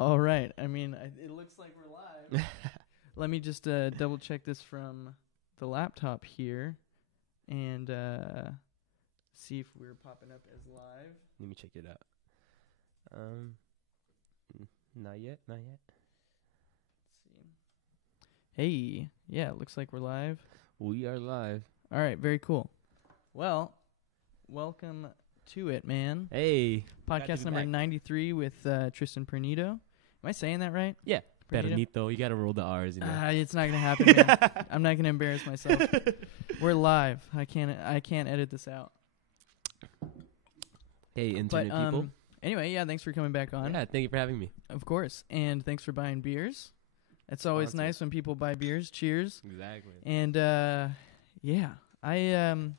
All right. I mean, it looks like we're live. Let me just double check this from the laptop here and see if we're popping up as live. Let me check it out. Not yet. Let's see. Hey. Yeah, it looks like we're live. We are live. All right. Very cool. Well, welcome to it, man. Hey. Podcast number 93 with Tristan Pernito. Am I saying that right? Yeah. Pernito. You got to roll the R's. You know? It's not going to happen, man. I'm not going to embarrass myself. We're live. I can't edit this out. Hey, internet people. Anyway, yeah, thanks for coming back on. Yeah, thank you for having me. Of course. And thanks for buying beers. It's always nice when people buy beers. Cheers. Exactly. And, yeah, I'm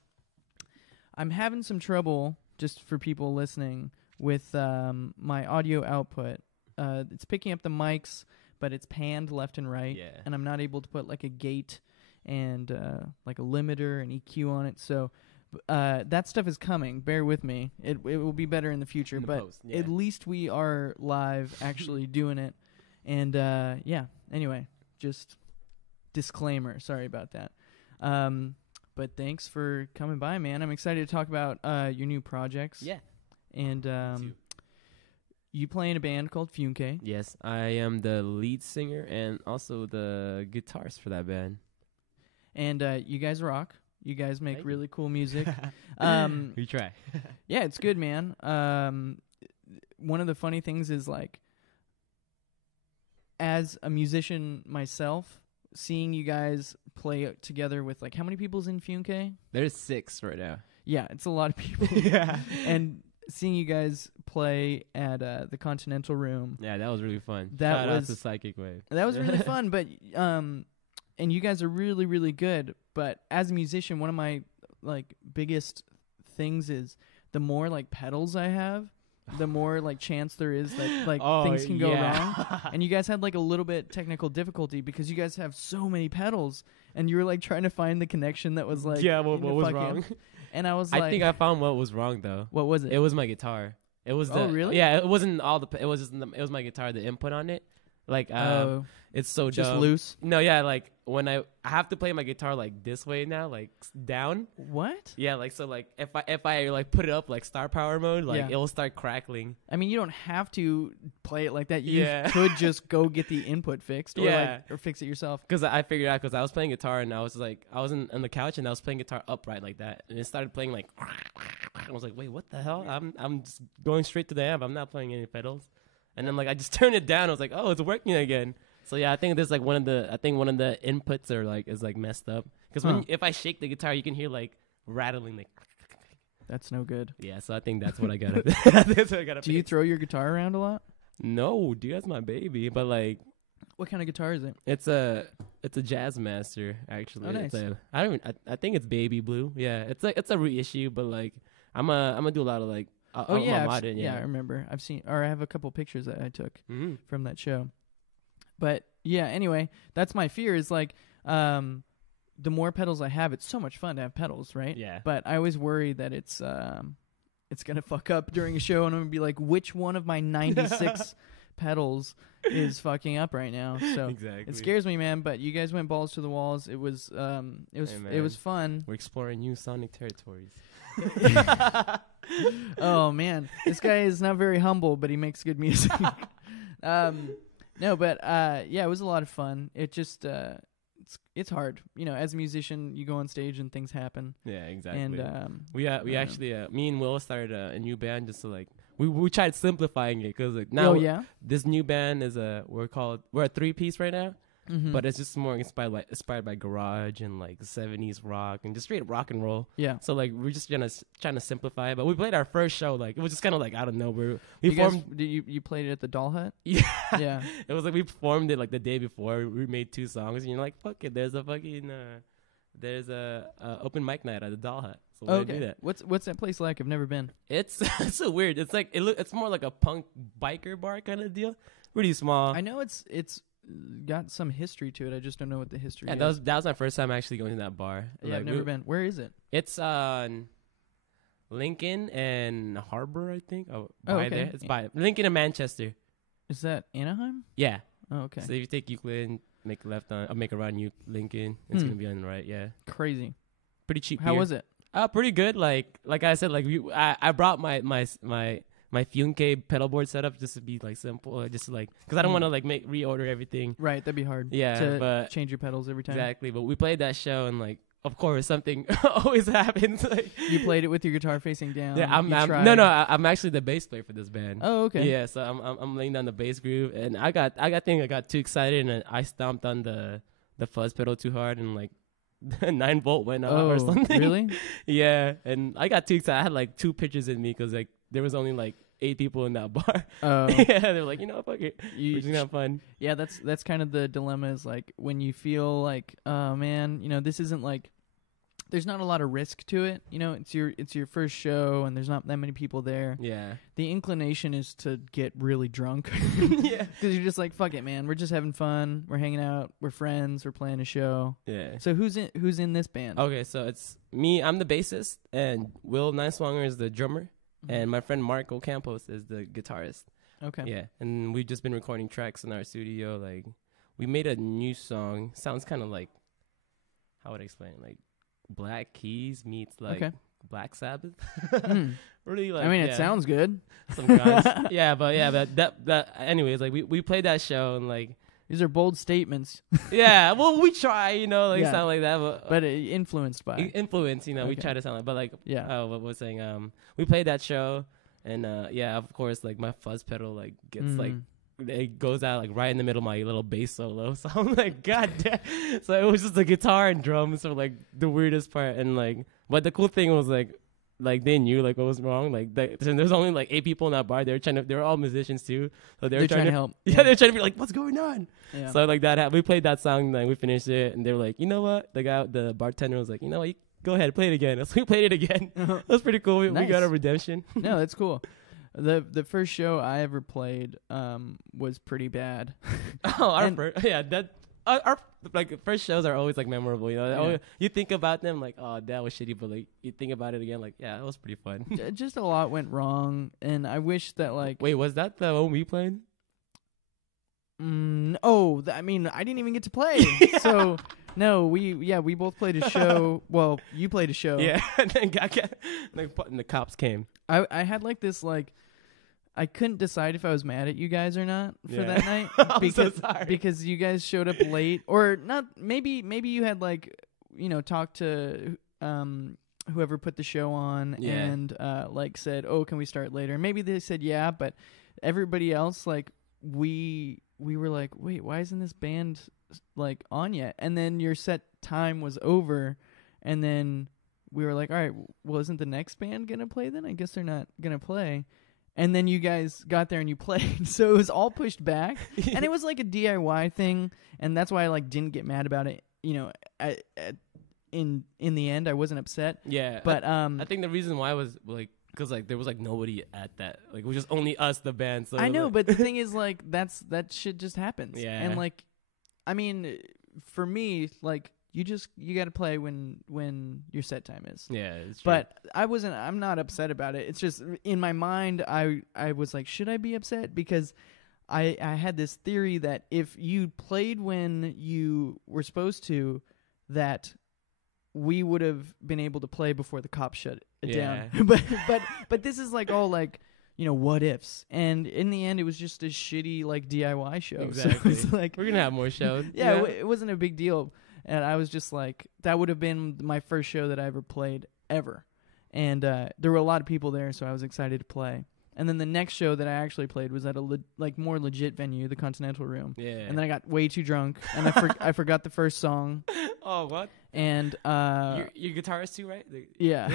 having some trouble, just for people listening, with my audio output. It's picking up the mics, but it's panned left and right. Yeah. And I'm not able to put, like, a gate and, like, a limiter and EQ on it. So that stuff is coming. Bear with me. It will be better in the future. In the but post, yeah. At least we are live actually doing it. And, yeah, anyway, just disclaimer. Sorry about that. But thanks for coming by, man. I'm excited to talk about your new projects. Yeah. And you play in a band called Funke. Yes, I am the lead singer and also the guitarist for that band. And you guys rock. You guys make Thank really cool music. We try. Yeah, it's good, man. One of the funny things is, like, as a musician myself, seeing you guys play together with, like, how many people's in Funke? There's 6 right now. Yeah, it's a lot of people. Yeah. And seeing you guys play at the Continental Room. Yeah, that was really fun. That Shout was out to Psychic Wave. That was really fun, but and you guys are really, really good. But as a musician, one of my, like, biggest things is the more, like, pedals I have, the more, like, chance there is that, like, things can go wrong. And you guys had, like, a little bit technical difficulty because you guys have so many pedals, and you were, like, trying to find the connection that was, like, what was wrong? And I was like, I think I found what was wrong though. What was it? It was my guitar. It was really? Yeah, it wasn't all the. It was just it was my guitar. The input on it, like it's so just dumb. loose. No, yeah, like when I have to play my guitar like this way now, like down. What? Yeah, like so, like if I like put it up like star power mode, like it will start crackling. I mean, you don't have to play it like that. You could just go get the input fixed, or fix it yourself. Because I figured out because I was playing guitar and I was on the couch and I was playing guitar upright like that, and it started playing like. I was like, wait, what the hell? I'm just going straight to the amp. I'm not playing any pedals. And then, like, I just turned it down. I was like, oh, it's working again. So yeah, I think there's like one of the inputs is messed up because if I shake the guitar, you can hear like rattling. Like, that's no good. Yeah, so I think that's what I got. That's what I got. Do you throw your guitar around a lot? No, dude, that's my baby. But like, what kind of guitar is it? It's a Jazz Master actually. Oh, nice. I think it's baby blue. Yeah, it's a reissue, but like I'm gonna do a lot of like. I remember. I have a couple pictures that I took from that show. But yeah, anyway, that's my fear is like, the more pedals I have, it's so much fun to have pedals, right? Yeah. But I always worry that it's gonna fuck up during a show, and I'm gonna be like, which one of my 96 pedals is fucking up right now? So exactly. It scares me, man. But you guys went balls to the walls. It was fun. We're exploring new sonic territories. Oh man, this guy is not very humble, but he makes good music. No, but yeah, it was a lot of fun. It just it's hard, you know. As a musician, you go on stage and things happen. Yeah, exactly. And we actually me and Will started a new band just to like we tried simplifying it because like now this new band is we're a 3-piece right now. Mm-hmm. But it's just more inspired by garage and like 70s rock and just straight rock and roll. Yeah. So like we're just trying to simplify it. But we played our first show, like it was just kind of like out of nowhere. You played it at the Doll Hut? Yeah. Yeah. It was like we performed it like the day before. We made 2 songs and you're like, fuck it. There's a open mic night at the Doll Hut. So we're gonna do that. What's that place like? I've never been. It's so weird. It's like it's more like a punk biker bar kind of deal. Pretty small. I know it's got some history to it. I just don't know what the history is. That was my first time actually going to that bar. Yeah, I've never been. Where is it? It's on Lincoln and Harbor, I think. There. It's by Lincoln and Manchester. Is that Anaheim? Yeah. Oh, okay. So if you take Euclid, make a left on, or make a right on Lincoln, it's gonna be on the right. Yeah. Crazy. Pretty cheap. How beer. was it? Pretty good. Like I said, like I brought my Funke pedal board setup just to be like simple, just like because I don't want to like reorder everything. Right, that'd be hard. Yeah, to but change your pedals every time. Exactly. But we played that show and like, of course, something always happens. Like, you played it with your guitar facing down. Yeah, I'm actually the bass player for this band. Oh, okay. Yeah, so I'm laying down the bass groove, and I got too excited and I stomped on the fuzz pedal too hard and like 9-volt went off or something. Really? Yeah, and I got too excited. I had like 2 pitches in me because like there was only like 8 people in that bar. Yeah, they were like, you know, fuck it, we're just gonna have fun. Yeah, that's kind of the dilemma is like when you feel like, oh man, you know, this isn't like, there's not a lot of risk to it. You know, it's your first show and there's not that many people there. Yeah. The inclination is to get really drunk. Yeah. Because you're just like, fuck it, man. We're just having fun. We're hanging out. We're friends. We're playing a show. Yeah. So who's in this band? Okay, so it's me. I'm the bassist, and Will Nineswanger is the drummer, and my friend Marco Campos is the guitarist. Okay. Yeah, and we've just been recording tracks in our studio. Like, we made a new song. Sounds kind of like, how would I explain it? Like, Black Keys meets like Black Sabbath. Really, like, I mean, it sounds good. Some guys. but that anyways, like we played that show and like these are bold statements. Yeah, well, we try, you know, like sound like that, but influenced by influence, you know, we try to sound like, but like what was saying, we played that show and of course, like my fuzz pedal like gets like it goes out like right in the middle of my little bass solo, so I'm like, god damn. So it was just the guitar and drums were like the weirdest part, and like, but the cool thing was like they knew like what was wrong. Like there's only like 8 people in that bar. They're all musicians too, so they're trying to help. Yeah, they're trying to be like, what's going on? Yeah. So like that, we played that song, like we finished it, and they were like, you know what? The bartender was like, you know what? Go ahead, play it again. So we played it again. That was pretty cool. We got a redemption. No, that's cool. The first show I ever played was pretty bad. Our like first shows are always like memorable, you know. You think about them like, oh, that was shitty, but like you think about it again, like, yeah, that was pretty fun. Just a lot went wrong, and I wish that like. Wait, was that the one we played? I mean, I didn't even get to play. So no, we both played a show. Well, you played a show. Yeah, and then the cops came. I had like this like. I couldn't decide if I was mad at you guys or not for that night because you guys showed up late, or not. Maybe you had like, you know, talked to whoever put the show on and like said, oh, can we start later? Maybe they said yeah, but everybody else, like we were like, wait, why isn't this band like on yet? And then your set time was over, and then we were like, all right, well, isn't the next band gonna play then? I guess they're not gonna play. And then you guys got there and you played, so it was all pushed back, and it was like a DIY thing, and that's why I like didn't get mad about it. You know, in the end, I wasn't upset. Yeah, but I think the reason why was like because like there was like nobody at that, like it was just only us, the band. So I know, but the thing is, like that shit just happens. Yeah, and like, I mean, for me, like. You got to play when your set time is. Yeah, it's true. But I'm not upset about it. It's just in my mind I was like, should I be upset? Because I had this theory that if you played when you were supposed to, that we would have been able to play before the cops shut it down. But this is like all like, you know, what ifs, and in the end it was just a shitty like DIY show. Exactly. So it's like we're gonna have more shows. It wasn't a big deal. And I was just like, that would have been my first show that I ever played, ever. And there were a lot of people there, so I was excited to play. And then the next show that I actually played was at a more legit venue, the Continental Room. Yeah. And then I got way too drunk, and I forgot the first song. Oh, what? And your guitarist too, right? Yeah.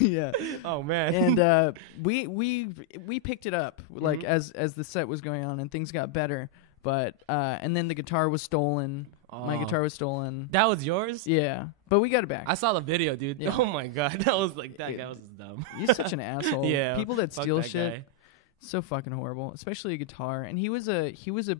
Yeah. Oh man. And we picked it up like as the set was going on, and things got better. But and then the guitar was stolen. My guitar was stolen. That was yours? Yeah. But we got it back. I saw the video, dude. Yeah. Oh my god. That was like that guy was dumb. He's such an asshole. Yeah. People that steal shit. Guy. So fucking horrible. Especially a guitar. And he was a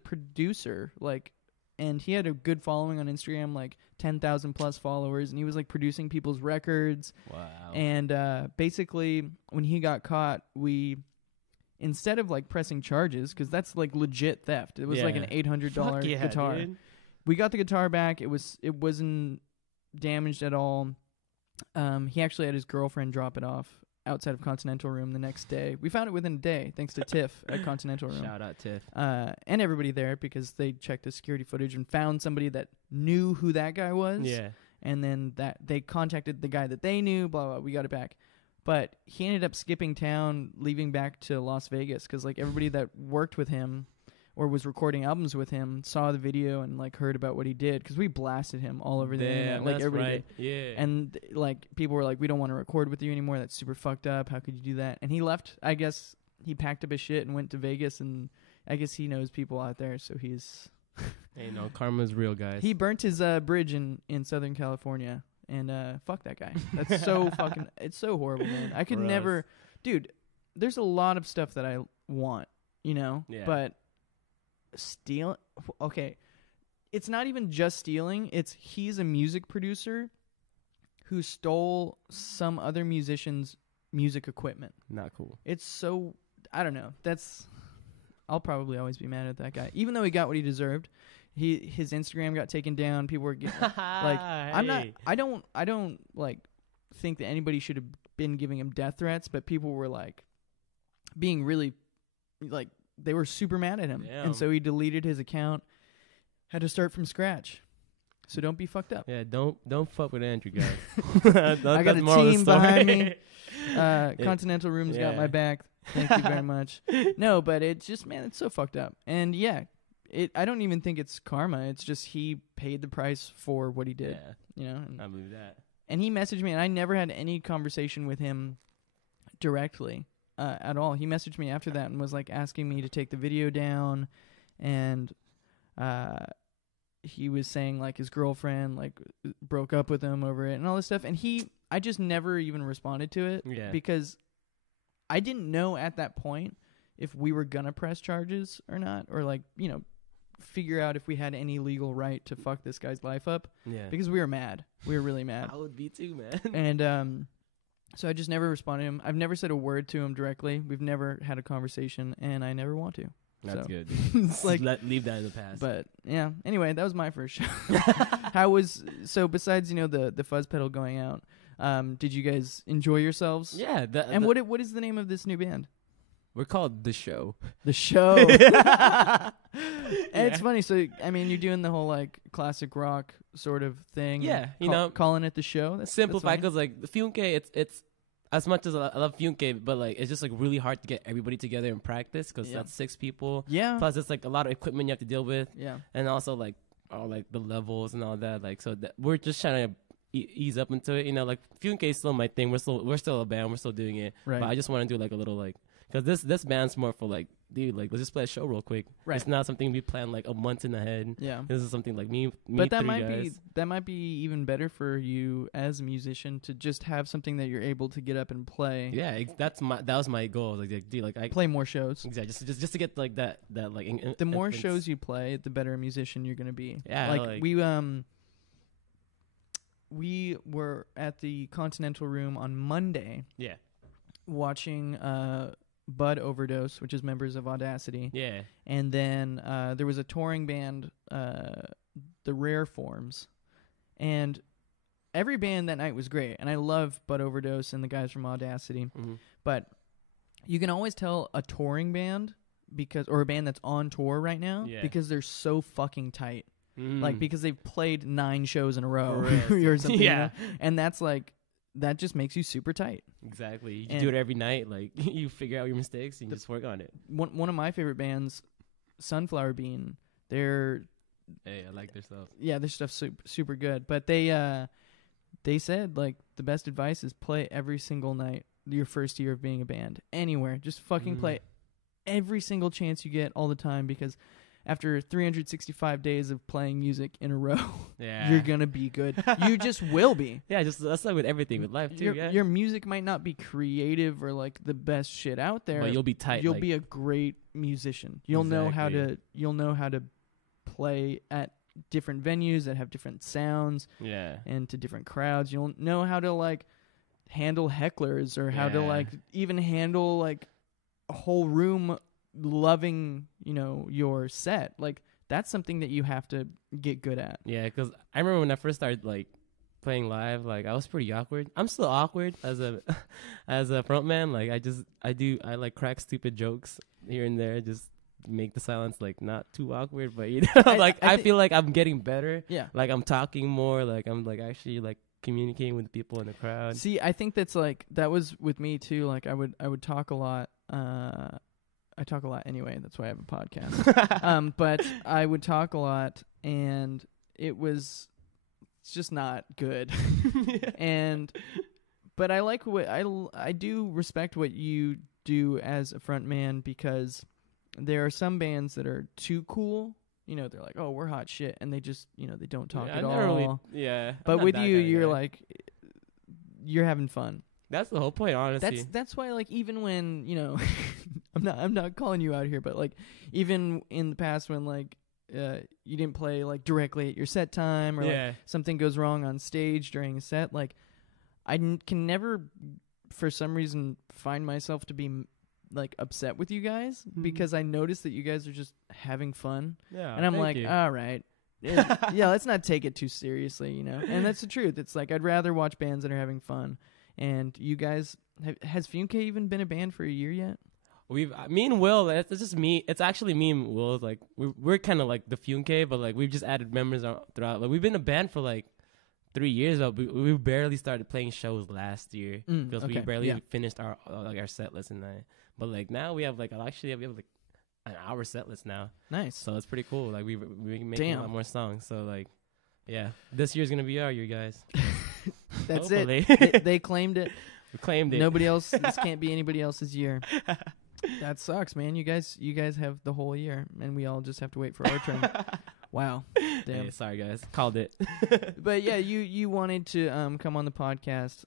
producer, like, and he had a good following on Instagram, like 10,000 plus followers, and he was like producing people's records. Wow. And basically when he got caught, instead of like pressing charges, because that's like legit theft. It was like an $800 Fuck yeah, guitar. dude. We got the guitar back. It wasn't damaged at all. He actually had his girlfriend drop it off outside of Continental Room the next day. We found it within a day, thanks to Tiff at Continental Room. Shout out Tiff. And everybody there, because they checked the security footage and found somebody that knew who that guy was. Yeah. And then they contacted the guy that they knew, blah, blah, we got it back. But he ended up skipping town, leaving back to Las Vegas, because like everybody that worked with him or was recording albums with him saw the video and like heard about what he did, because we blasted him all over the internet. Like that's everybody right. did. Yeah. And like people were like, we don't want to record with you anymore. That's super fucked up. How could you do that? And he left. I guess he packed up his shit and went to Vegas, and I guess he knows people out there, so he's... Hey, no, karma's real, guys. He burnt his bridge in Southern California, and fuck that guy. That's so fucking... It's so horrible, man. I could never... Dude, there's a lot of stuff that I want, you know? Yeah. But stealing... Okay. It's not even just stealing. It's he's a music producer who stole some other musician's music equipment. Not cool. It's so... I don't know. That's... I'll probably always be mad at that guy, even though he got what he deserved. His Instagram got taken down. People were getting like, hey. I don't like think that anybody should have been giving him death threats, but people were like being really like they were super mad at him, and so he deleted his account. Had to start from scratch. So don't be fucked up. Yeah, don't fuck with Andrew, guys. I got a team behind me. Continental Room's got my back. Thank you very much. No, but it's just, man, it's so fucked up. And yeah, I don't even think it's karma. It's just he paid the price for what he did. Yeah, you know. I believe that. And he messaged me, and I never had any conversation with him directly at all. He messaged me after that and was like asking me to take the video down, and he was saying like his girlfriend like broke up with him over it and all this stuff. And I just never even responded to it because I didn't know at that point if we were gonna press charges or not, or like, you know, figure out if we had any legal right to fuck this guy's life up. Yeah. Because we were mad. We were really mad. I would be too, man. And so I just never responded to him. I've never said a word to him directly. We've never had a conversation, and I never want to. That's good. It's like leave that in the past. But yeah. Anyway, that was my first show. So besides, you know, the fuzz pedal going out, did you guys enjoy yourselves? Yeah. What is the name of this new band? We're called The Show. The Show. And it's funny. So, I mean, you're doing the whole, like, classic rock sort of thing. Yeah. You know. Calling it The Show. That's simplified, because, like, the Funke, it's as much as I love Funke, but, like, it's just, like, really hard to get everybody together and practice, because that's 6 people. Yeah. Plus, it's, like, a lot of equipment you have to deal with. Yeah. And also, like, all, like, the levels and all that. Like, so we're just trying to ease up into it. You know, like, Funke is still my thing. We're still a band. We're still doing it. Right. But I just want to do, like, a little, like, because this band's more for, like, dude, like, let's just play a show real quick. Right. It's not something we plan, like, a month in ahead. Yeah. This is something, like, me but that might be even better for you as a musician to just have something that you're able to get up and play. Yeah, that was my goal. Like, dude, like, I play more shows. Exactly. Just to get, like, that like... the more shows you play, the better a musician you're going to be. Yeah. Like, we were at the Continental Room on Monday. Yeah. Watching... Bud Overdose, which is members of Audacity. Yeah. And then there was a touring band, the Rare Forms. And every band that night was great. And I love Bud Overdose and the guys from Audacity. Mm-hmm. But you can always tell a touring band or a band that's on tour right now because they're so fucking tight. Mm. Like, because they've played 9 shows in a row or something. Yeah. You know? And that's like, that just makes you super tight. Exactly. You do it every night. Like, you figure out your mistakes and you just work on it. One of my favorite bands, Sunflower Bean, hey, I like their stuff. Yeah, their stuff's super good. But they said, like, the best advice is play every single night your first year of being a band. Anywhere. Just fucking play every single chance you get all the time, because after 365 days of playing music in a row, you're going to be good. You just will be. Yeah, that's like with everything, with life too. Your music might not be creative or like the best shit out there. But you'll be tight. You'll be a great musician. You'll know how to play at different venues that have different sounds. Yeah. And to different crowds. You'll know how to like handle hecklers or how to like even handle like a whole room loving, your set. Like, that's something that you have to get good at. Yeah, because I remember when I first started like playing live, like I was pretty awkward. I'm still awkward as a as a frontman. Like I like crack stupid jokes here and there, just make the silence like not too awkward. But I feel like I'm getting better. Yeah, like I'm talking more. Like I'm like actually like communicating with the people in the crowd. See, I think that's like that was with me too. Like I would talk a lot. I talk a lot anyway. That's why I have a podcast. But I would talk a lot, and it's just not good. But I like what I do respect what you do as a front man, because there are some bands that are too cool. They're like, oh, we're hot shit, and they just, they don't talk at all. But with you, you're like, you're having fun. That's the whole point, honestly. That's why, like, even when, I'm not calling you out here, but like, even in the past when like you didn't play like directly at your set time, or like something goes wrong on stage during a set, like can never, for some reason, find myself to be like upset with you guys, because I notice that you guys are just having fun. Yeah, and I'm like, all right. Let's not take it too seriously, And that's the truth. It's like I'd rather watch bands that are having fun. And you guys, has Funke even been a band for a year yet? Me and Will, it's just me. It's actually me and Will. Like we're kind of like the Funke, but like we've just added members throughout. Like we've been a band for like 3 years, but we barely started playing shows last year because we barely finished our set list and that. But like now we have like an hour set list now. Nice. So it's pretty cool. Like we're making a lot more songs. So like, yeah, this year's gonna be our year, guys. That's it. They claimed it. We claimed it. Nobody else. This can't be anybody else's year. That sucks, man. You guys have the whole year, and we all just have to wait for our turn. Wow. Damn. Hey, sorry, guys. Called it. But yeah, you wanted to come on the podcast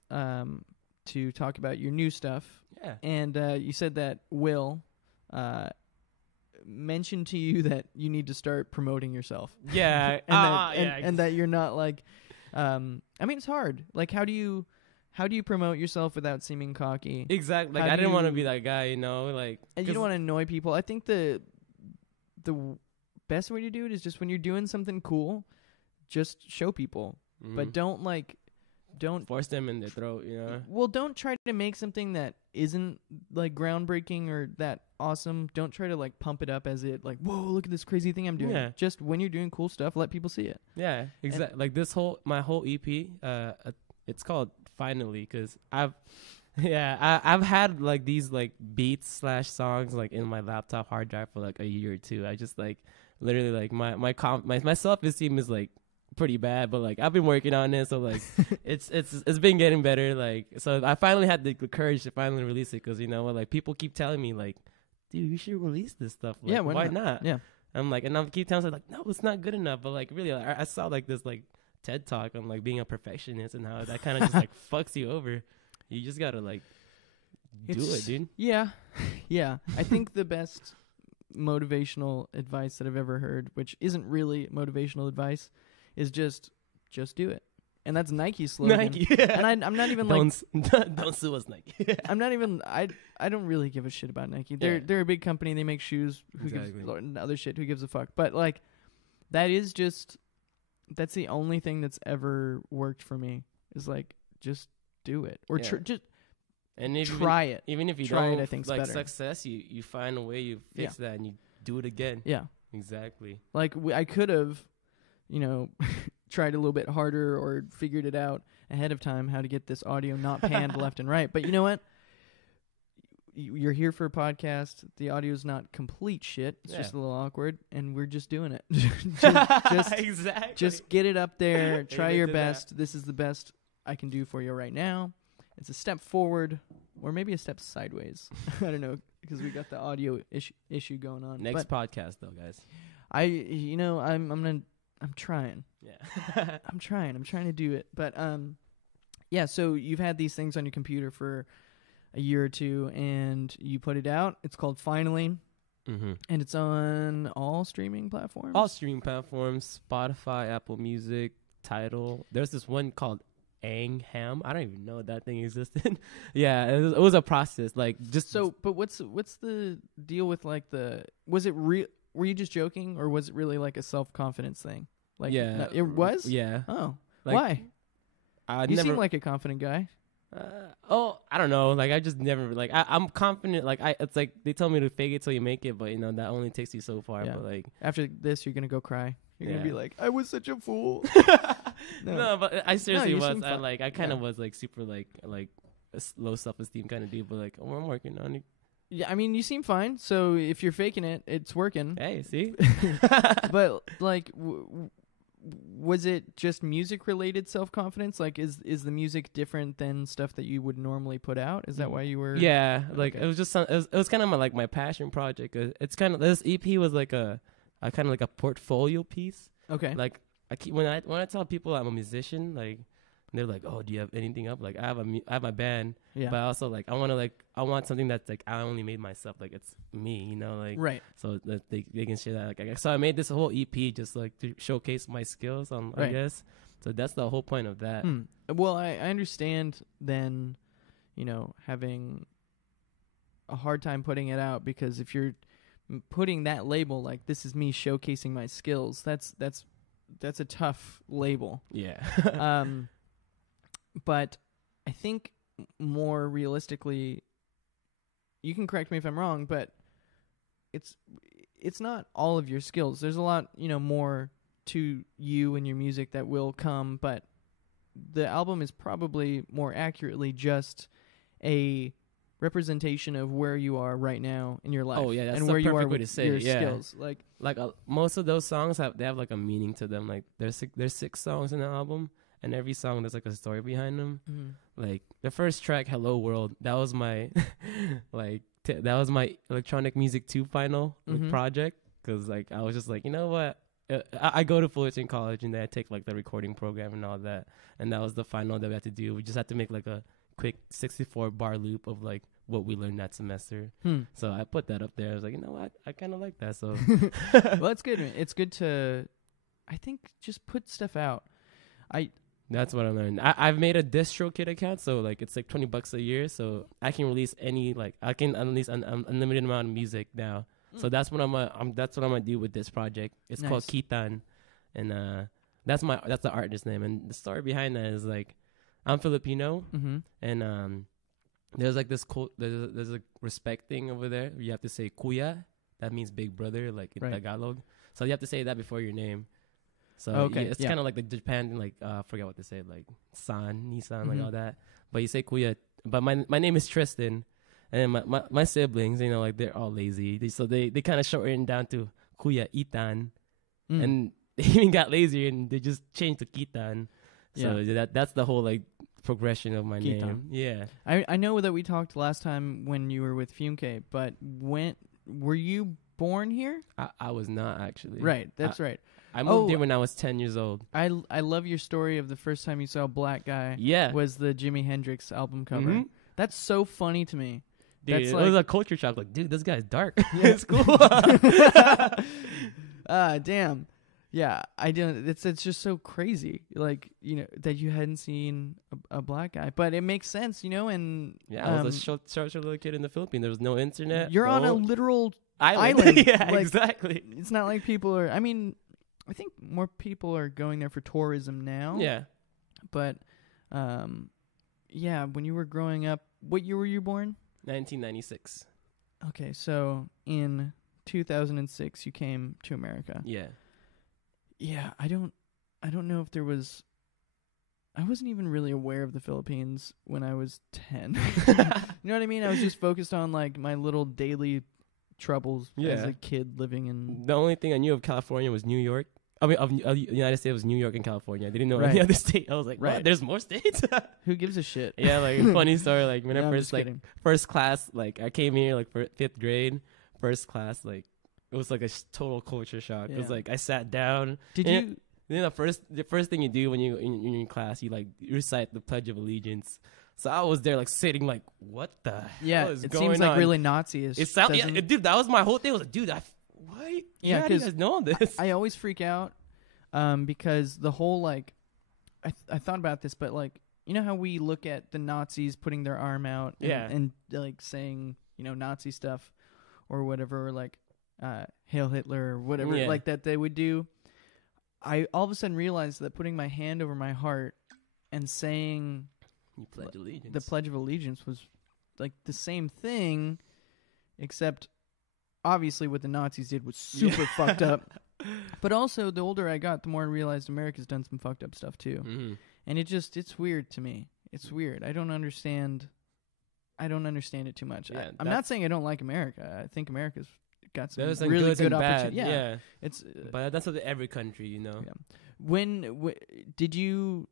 to talk about your new stuff. Yeah. And you said that Will mentioned to you that you need to start promoting yourself. Yeah. And that you're not like. I mean, it's hard. Like, how do you promote yourself without seeming cocky? Exactly. Like, I didn't want to be that guy, like. And you don't want to annoy people. I think the best way to do it is just when you're doing something cool, just show people. Mm-hmm. But don't force them in their throat, Well, don't try to make something that isn't like groundbreaking or that awesome. Don't try to like pump it up as it like, whoa, look at this crazy thing I'm doing. Yeah. Just when you're doing cool stuff, let people see it. Yeah, exactly. Like my whole EP, it's called Finally, because I've had like these like beats / songs like in my laptop hard drive for like a year or two. I just like literally like my self-esteem is like pretty bad, but like I've been working on it, so like it's been getting better. Like, so I finally had the courage to finally release it, because like people keep telling me like, dude, you should release this stuff. Like, why not? Yeah. I'm like, and I keep telling them like, no, it's not good enough. But like really, I saw like this like TED talk on like being a perfectionist and how that kind of just like fucks you over. You just gotta like do it, dude. Yeah. I think the best motivational advice that I've ever heard, which isn't really motivational advice, is just do it. And that's Nike's slogan. Nike. Yeah. And I'm not even don't sue us, Nike. I'm not even I don't really give a shit about Nike. They're a big company, they make shoes, and other shit, who gives a fuck. But like that's the only thing that's ever worked for me, is like just do it. Or just try it. Even if you try don't it, I think's like better. Success, you find a way, you fix that, and you do it again. Yeah. Exactly. Like I could have tried a little bit harder or figured it out ahead of time how to get this audio not panned left and right. But you know what? You're here for a podcast. The audio's not complete shit. It's just a little awkward, and we're just doing it. Exactly. Just get it up there. Try your best. This is the best I can do for you right now. It's a step forward, or maybe a step sideways. I don't know, because we got the audio issue going on. Next podcast, though, guys. I'm trying. Yeah. I'm trying to do it. But so you've had these things on your computer for a year or two, and you put it out. It's called Finally. Mm-hmm. And it's on all streaming platforms? All streaming platforms, Spotify, Apple Music, Tidal. There's this one called Ham. I don't even know that thing existed. Yeah, it was a process. Like just So, but what's the deal with like was it real? Were you just joking, or was it really like a self-confidence thing? Like, yeah, no, it was. Yeah. Oh, Like, why? You never, seem like a confident guy. I don't know. Like I just never like I'm confident. Like it's like they tell me to fake it till you make it, but you know that only takes you so far. Yeah. But like After this, you're gonna go cry. You're gonna be like, I was such a fool. no, but I seriously you was. seem I kind of was like super like a low self-esteem kind of dude, but like I'm working on it. Yeah, I mean, you seem fine. So if you're faking it, it's working. Hey, see. But like, was it just music-related self-confidence? Like, is the music different than stuff that you would normally put out? Is that why you were? Yeah, like it was just it was kind of my passion project. It's kind of this EP was like a kind of like a portfolio piece. Okay. Like when I tell people I'm a musician, like they're like, "Oh, do you have anything up?" Like I have my band, but I also like I want something that's like I only made myself, like it's me, you know, like right. So that they can share that. Like so I made this whole EP just like to showcase my skills. I guess so. That's the whole point of that. Well, I understand then, you know, having a hard time putting it out, because if you're putting that label like this is me showcasing my skills, that's a tough label. Yeah. But I think more realistically, you can correct me if I'm wrong, but it's not all of your skills. There's a lot, you know, more to you and your music that will come, but the album is probably more accurately just a representation of where you are right now in your life. Oh yeah, that's and the where you perfect are way with to say your it. Yeah. skills. Like most of those songs have like a meaning to them. Like there's 6 songs in the album, and every song there's like a story behind them. Like the first track, "Hello World," that was my that was my electronic music 2 final project, because like I was just like, you know what, I go to Fullerton College and then I take like the recording program and all that, and that was the final that we had to do. We just had to make like a quick 64 bar loop of like what we learned that semester. So I put that up there. I was like, you know what, I kind of like that. So well, that's good. It's good to, I think, just put stuff out. That's what I learned. I've made a DistroKid account, so like it's like $20 a year, so I can release I can release an unlimited amount of music now. So that's what I'm gonna do with this project. It's called Kitan, and that's the artist name. And the story behind that is like I'm Filipino, and there's like this there's a respect thing over there. You have to say Kuya, that means big brother, like in Tagalog. So you have to say that before your name. So it's kind of like the Japan, like I forget what they say, like san, Nissan, like all that. But you say Kuya. But my name is Tristan, and my siblings, you know, like they're all lazy, so they kind of shorten down to Kuya Itan, and they even got lazier and they just changed to Kitan. So that's the whole like progression of my Kitan. name. Yeah, I know that we talked last time when you were with Funke, but were you born here? I was not actually. Right, that's right. I moved here when I was 10 years old. I love your story of the first time you saw a black guy. Yeah. Was the Jimi Hendrix album cover. That's so funny to me. Dude, that's it like, was a culture shock. Like, dude, this guy's dark. Yeah. It's cool. Damn. Yeah, I didn't. It's just so crazy, like, you know, that you hadn't seen a black guy, but it makes sense, you know. And I was a short little kid in the Philippines. There was no internet. You're on a literal island. Yeah, like, exactly. It's not like people are. I mean, I think more people are going there for tourism now. Yeah, but yeah, when you were growing up, what year were you born? 1996. Okay, so in 2006 you came to America. Yeah. Yeah, I don't know if there was. I wasn't even really aware of the Philippines when I was 10. You know what I mean? I was just focused on like my little daily troubles as a kid living in. The only thing I knew of California was New York. I mean, of the United States was New York and California. I didn't know any other state. I was like, what? There's more states? Who gives a shit? Yeah, like funny story. Like when I first class, like I came here like for 5th grade, first class, like it was like a total culture shock. It was like I sat down. Did you? The first thing you do when you're in class, you like recite the Pledge of Allegiance. So I was there like sitting like, what the hell is going on? It seems like really Nazi-ish. It sounds, dude, that was my whole thing. I was like, dude, what? Yeah, how do you guys know this? I always freak out because the whole like, I thought about this, but like you know how we look at the Nazis putting their arm out and, Yeah. and like saying, you know, Nazi stuff or whatever, like Hail Hitler or whatever Yeah. like that they would do. I all of a sudden realized that putting my hand over my heart and saying You pledge allegiance. the Pledge of Allegiance was like the same thing, except obviously what the Nazis did was super fucked up. But also, the older I got, the more I realized America's done some fucked up stuff too. Mhm. And it's weird to me. It's weird. I don't understand it too much. Yeah, I'm not saying I don't like America. I think America's got some There's some really goods good and bad. opportunities. Yeah. It's But that's with every country, you know. Yeah. Did you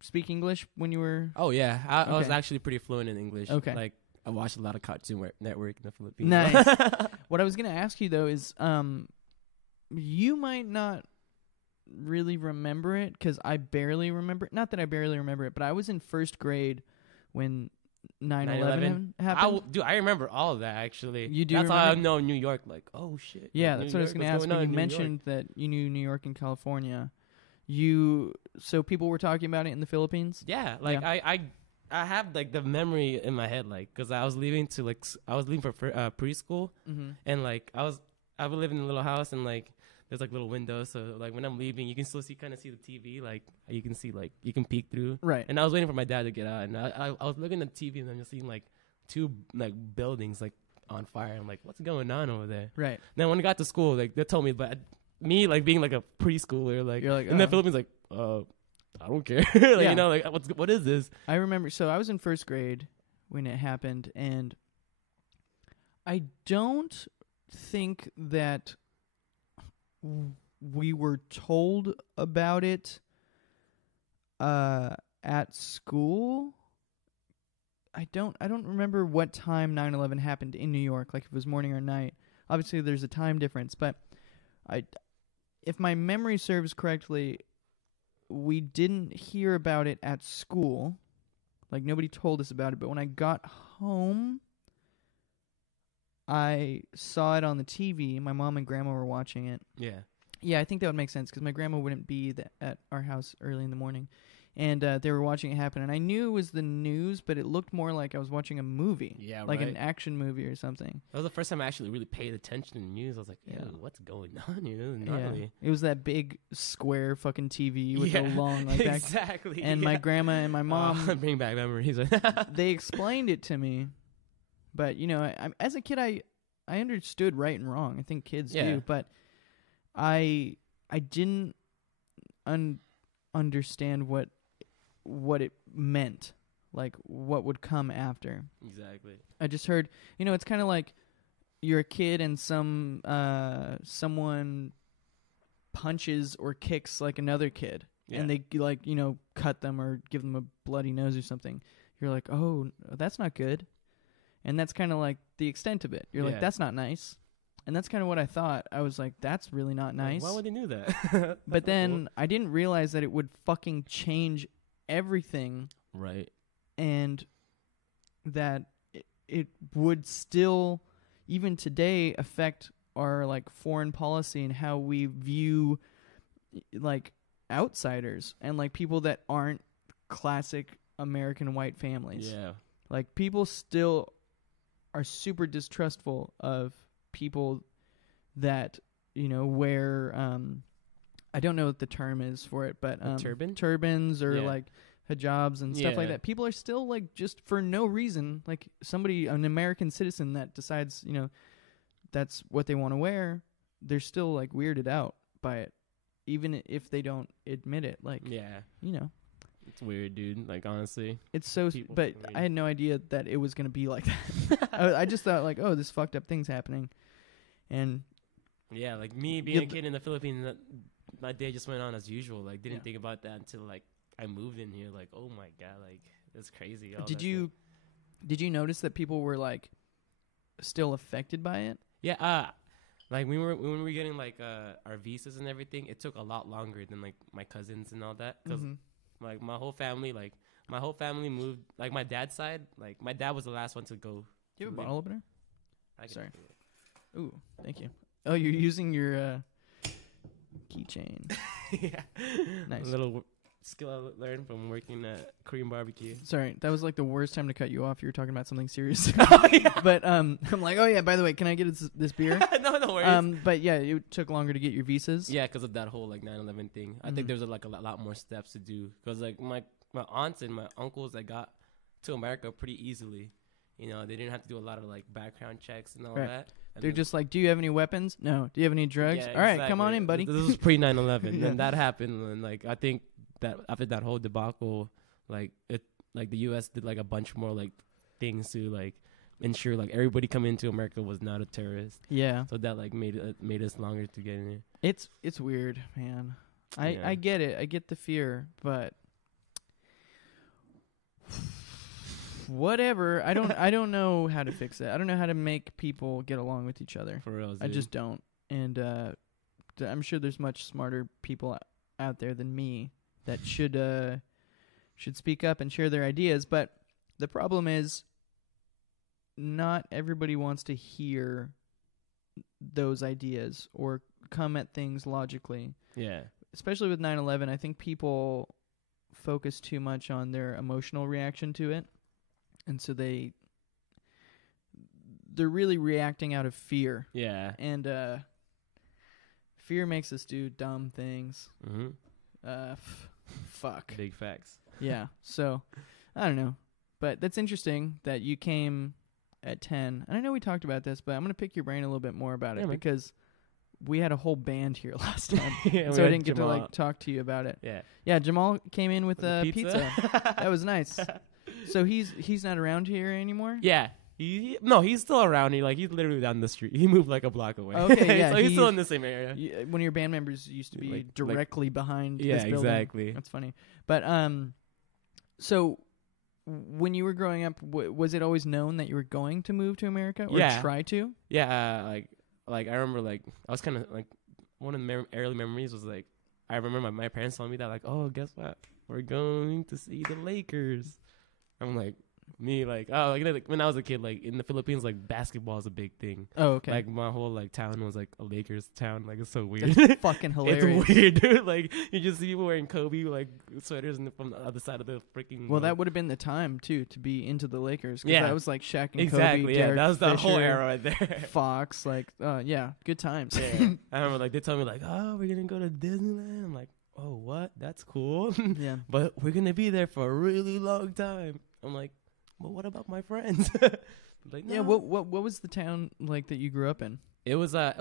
speak English when you were? Oh yeah, I was Okay. actually pretty fluent in English. Okay. Like I watched a lot of Cartoon Network in the Philippines. Nice. What I was gonna ask you though is, you might not really remember it because I barely remember it. Not that I barely remember it, but I was in first grade when 9/11 happened. I remember all of that actually. You do That's how I remember? know New York. Like, oh shit. Yeah, like, that's New what I was York, going to what's ask. going on When in you New York? mentioned that you knew New York and California, so people were talking about it in the Philippines? Yeah, like I have like the memory in my head, like, cause I was leaving for preschool, Mm-hmm. and like I would live in a little house, and like there's like little windows, so like when I'm leaving, you can still see the TV, like you can see like you can peek through. Right. And I was waiting for my dad to get out, and I was looking at the TV, and I'm just seeing like two like buildings like on fire. I'm like, what's going on over there? Right. Then when I got to school, like they told me, but me like being like a preschooler, like You're like, in the oh. Philippines, like I don't care, like Yeah. you know, like what is this? I remember, so I was in first grade when it happened, and I don't think that we were told about it at school. I don't remember what time 9/11 happened in New York, like if it was morning or night. Obviously there's a time difference, but if my memory serves correctly, we didn't hear about it at school. Like nobody told us about it, but when I got home, I saw it on the TV. My mom and grandma were watching it. Yeah. Yeah, I think that would make sense because my grandma wouldn't be at our house early in the morning. And they were watching it happen. And I knew it was the news, but it looked more like I was watching a movie. Yeah, like right. an action movie or something. That was the first time I actually really paid attention to the news. I was like, "Ew, Yeah. what's going on here? This is Yeah. gnarly." It was that big square fucking TV with the Yeah, long like back. exactly. And my grandma and my mom, bring back memories. they explained it to me. But, you know, as a kid, I understood right and wrong. I think kids Yeah. do. But I didn't understand what it meant, like what would come after. Exactly. I just heard, you know, it's kind of like you're a kid and someone punches or kicks like another kid, Yeah. and they like, you know, cut them or give them a bloody nose or something. You're like, oh, that's not good. And that's kind of like the extent of it. You're like, Yeah. that's not nice. And that's kind of what I thought. I was like, that's really not nice. Why would they do that? But then I didn't realize that it would fucking change everything, Right. and that it would still, even today, affect our like foreign policy and how we view like outsiders and like people that aren't classic American white families. Yeah. Like people still are super distrustful of people that, you know, wear I don't know what the term is for it, but turban? turbans or Yeah. like hijabs and stuff like Yeah. that. People are still like, just for no reason, like an American citizen that decides, you know, that's what they want to wear, they're still like weirded out by it, even if they don't admit it. Like, Yeah. you know, It's weird, dude. Like, honestly. it's so, People but fucking weird. I had no idea that it was going to be like that. I just thought like, oh, this fucked up thing's happening. And Yeah, like me being Yeah, a kid in the Philippines, my day just went on as usual. Like, didn't Yeah. think about that until like I moved in here. Like, oh my god, like that's crazy. all did that you notice that people were like still affected by it? stuff. Yeah. Like when we were getting like our visas and everything, it took a lot longer than like my cousins and all that. Because like my whole family moved. Like my dad's side, like my dad was the last one to go. Do you have a to leave. bottle opener? I can Sorry. do it. Ooh, thank you. Oh, you're using your keychain. Yeah. Nice. A little skill I learned from working at Korean barbecue. Sorry, that was like the worst time to cut you off. You were talking about something serious. Oh, yeah. But I'm like, oh yeah, by the way, can I get this beer? No worries. But yeah, it took longer to get your visas. Yeah, because of that whole like 9/11 thing. I think there's like a lot more steps to do. Because like my aunts and my uncles that got to America pretty easily. You know, they didn't have to do a lot of like background checks and all that. And they're just like, do you have any weapons? No. Do you have any drugs? Yeah, all right, come on in, buddy. This was pre 9/11, Yeah. and that happened. And like I think that after that whole debacle, like the U.S. did like a bunch more like things to like ensure like everybody coming into America was not a terrorist. Yeah. So that like made us longer to get in. It's weird, man. I get it. I get the fear, but whatever. I don't know how to fix it. I don't know how to make people get along with each other. For real, dude. I just don't. And I'm sure there's much smarter people out there than me that should speak up and share their ideas. But the problem is, not everybody wants to hear those ideas or come at things logically. Yeah. Especially with 9/11, I think people focus too much on their emotional reaction to it. And so they're really reacting out of fear. Yeah. And fear makes us do dumb things. Mm-hmm. Fuck. Big facts. Yeah. So, I don't know. But that's interesting that you came at 10. And I know we talked about this, but I'm going to pick your brain a little bit more about it because we had a whole band here last time. Yeah, so I didn't get to like talk to you about it. Yeah. Yeah, Jamal came in with pizza. That was nice. So he's not around here anymore? Yeah. He's still around. He's literally down the street. He moved like a block away. Okay, yeah. So he's still in the same area. One of your band members used to be directly behind yeah, this building. exactly. That's funny. But so when you were growing up, was it always known that you were going to move to America or try to? Yeah, like I remember like I was kind of like one of the early memories was like I remember my parents telling me that like, oh, guess what? We're going to see the Lakers. I'm like, me like, oh, like when I was a kid, like in the Philippines, like basketball is a big thing. Oh, okay. Like my whole like town was like a Lakers town. Like it's so weird. That's fucking hilarious. It's weird, dude. Like you just see people wearing Kobe like sweaters from the other side of the freaking. Well, that would have been the time too to be into the Lakers. Yeah, that was like Shaq and exactly. Kobe. Yeah, Derek that was the Fisher, whole era right there. Fox, like, yeah, good times. Yeah. I remember like they told me like, oh, we're gonna go to Disneyland. I'm like, oh, what? That's cool. Yeah, but we're gonna be there for a really long time. I'm like, well, what about my friends? Like, no. Yeah. What was the town like that you grew up in? It was a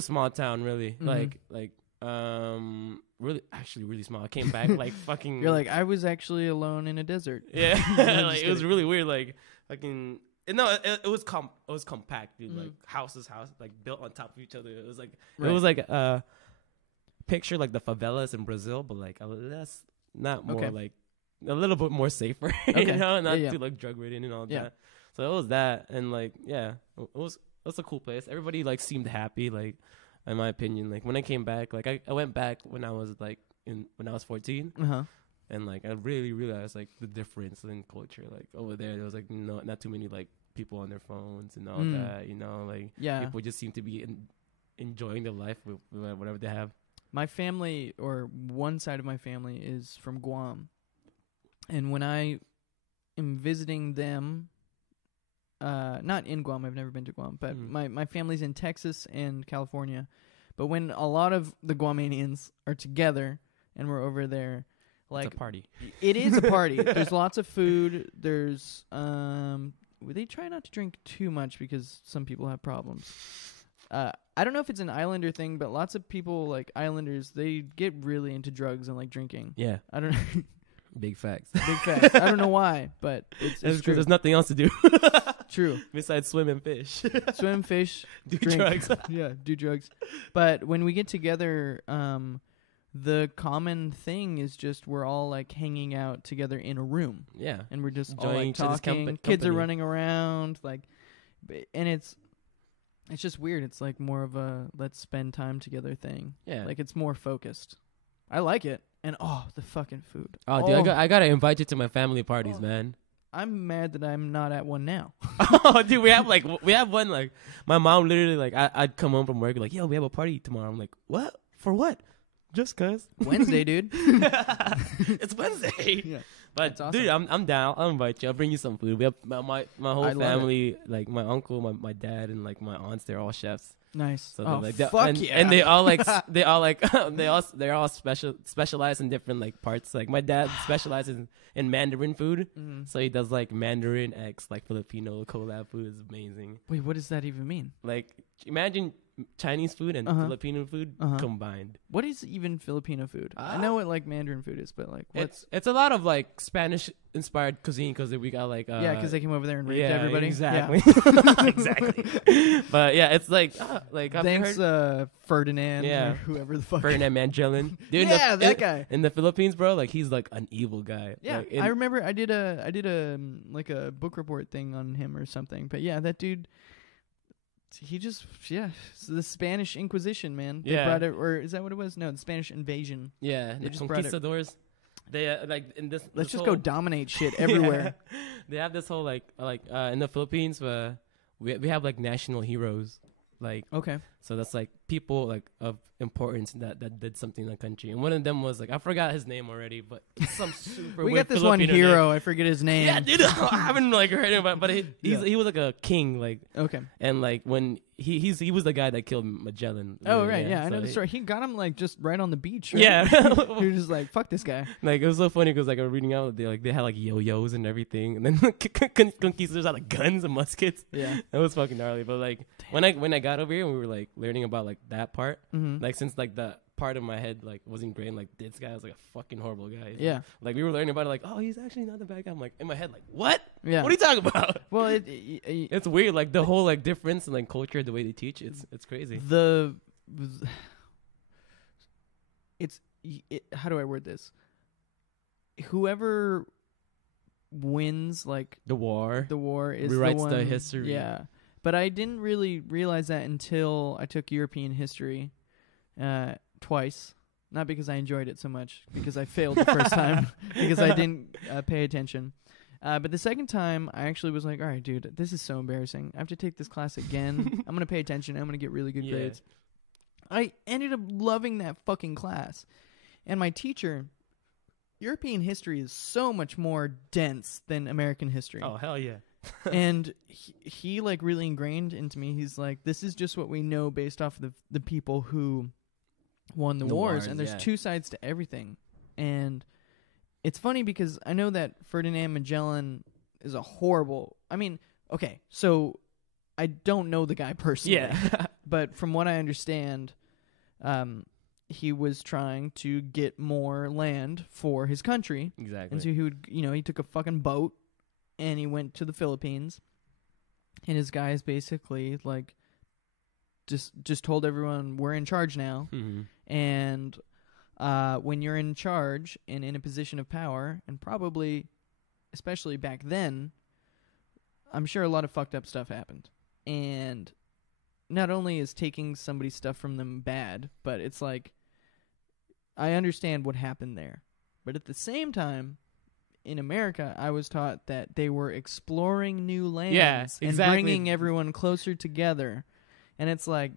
small town, really. Mm-hmm. Really small. I came back like fucking. You're like, I was actually alone in a desert. Yeah, like, it was really weird. Like fucking. No, it was compact, dude. Mm-hmm. Like houses, like built on top of each other. It was like right. It was like picture like the favelas in Brazil, but like less, not more like. A little bit more safer, Okay. you know, not yeah. too like drug ridden and all that. So it was that, and like, yeah, it was a cool place. Everybody like seemed happy, like, in my opinion. Like when I came back, like I went back when I was like when I was 14, and like I really realized like the difference in culture. Like over there was like not too many like people on their phones and all that, you know, like people just seem to be enjoying their life with whatever they have. My family, or one side of my family, is from Guam. And when I am visiting them, not in Guam, I've never been to Guam, but my family's in Texas and California. But when a lot of the Guamanians are together and we're over there, like, it's a party. It is a party. There's lots of food. There's they try not to drink too much because some people have problems. I don't know if it's an islander thing, but lots of people, like islanders, they get really into drugs and like drinking. Yeah, I don't know. Big facts. Big facts. I don't know why, but it's true. There's nothing else to do. True. Besides swim and fish. Swim, fish, do drink. drugs. Yeah, do drugs. But when we get together, the common thing is just we're all like hanging out together in a room. Yeah. And we're just enjoying all like each other's talking. Kids are running around, like, and it's just weird. It's like more of a let's spend time together thing. Yeah. Like it's more focused. I like it. And the fucking food. Oh, dude, I gotta invite you to my family parties, man. I'm mad that I'm not at one now. Oh, dude, we have one, like, my mom literally, like, I'd come home from work, like, yo, we have a party tomorrow. I'm like, what? For what? Just cause. Wednesday, dude. It's Wednesday. Yeah. But That's awesome. dude, I'm down. I'll invite you. I'll bring you some food. We have my whole I love family, like my uncle, my dad, and like my aunts. They're all chefs. Nice. So Oh, like fuck and, yeah. and they all they're all specialized in different like parts. Like my dad specializes in Mandarin food, so he does like Mandarin X like Filipino collab food is amazing. Wait, what does that even mean? Like imagine Chinese food and Filipino food combined. What is even Filipino food? I know what like Mandarin food is, but like what's it's a lot of like Spanish inspired cuisine because we got like because they came over there and raped everybody. Exactly. Yeah. Exactly. But yeah, it's like have Thanks, you heard Ferdinand. Yeah. Or whoever the fuck. Ferdinand Magellan? Dude, Yeah, that guy. In the Philippines, bro, like he's like an evil guy. Yeah, Like, I remember I did a like a book report thing on him or something. But yeah, that dude, he just it's the Spanish Inquisition, man. They brought it, or is that what it was? No, the Spanish invasion. Yeah, They the just brought it. conquistadors. They like in this. Let's this just whole, go dominate shit everywhere. Yeah. They have this whole like in the Philippines, we have like national heroes, like Okay. so that's like people like of importance that did something in the country, and one of them was like I forgot his name already, but some super. We weird got this one Filipino hero. name. I forget his name. Yeah, dude, I haven't like heard him, but Yeah. he was like a king, like Okay. and like when he was the guy that killed Magellan. Oh right, yeah, I know so the story. He got him like just right on the beach. Right? Yeah, He was just like, "Fuck this guy." like it was so funny because like I was reading out they had like yo-yos and everything, and then conquistadors had like guns and muskets. Yeah. That was fucking gnarly. But like when I got over here and we were like learning about like that part, like since like the part of my head like was ingrained like this guy was like a fucking horrible guy. Yeah. Like we were learning about it like oh he's actually not the bad guy. I'm like in my head like what? Yeah. What are you talking about? Well, It's weird like the whole like difference in like culture, the way they teach it's crazy. How do I word this? Whoever wins like The war is rewrites the one, the history. Yeah, but I didn't really realize that until I took European history twice. Not because I enjoyed it so much, because I failed the first time because I didn't pay attention. But the second time, I actually was like, all right, dude, this is so embarrassing. I have to take this class again. I'm going to pay attention. I'm going to get really good grades. I ended up loving that fucking class. And my teacher, European history is so much more dense than American history. Oh, hell yeah. And he like really ingrained into me. He's like, this is just what we know based off of the people who won the wars. And there's two sides to everything. And it's funny because I know that Ferdinand Magellan is a horrible... I mean, okay, so I don't know the guy personally. Yeah. But from what I understand, he was trying to get more land for his country. Exactly. And so he took a fucking boat and he went to the Philippines. And his guys basically, like, just told everyone, we're in charge now. And... when you're in charge and in a position of power, and probably, especially back then, I'm sure a lot of fucked up stuff happened. And not only is taking somebody's stuff from them bad, but it's like, I understand what happened there. But at the same time, in America, I was taught that they were exploring new lands and bringing everyone closer together. And it's like,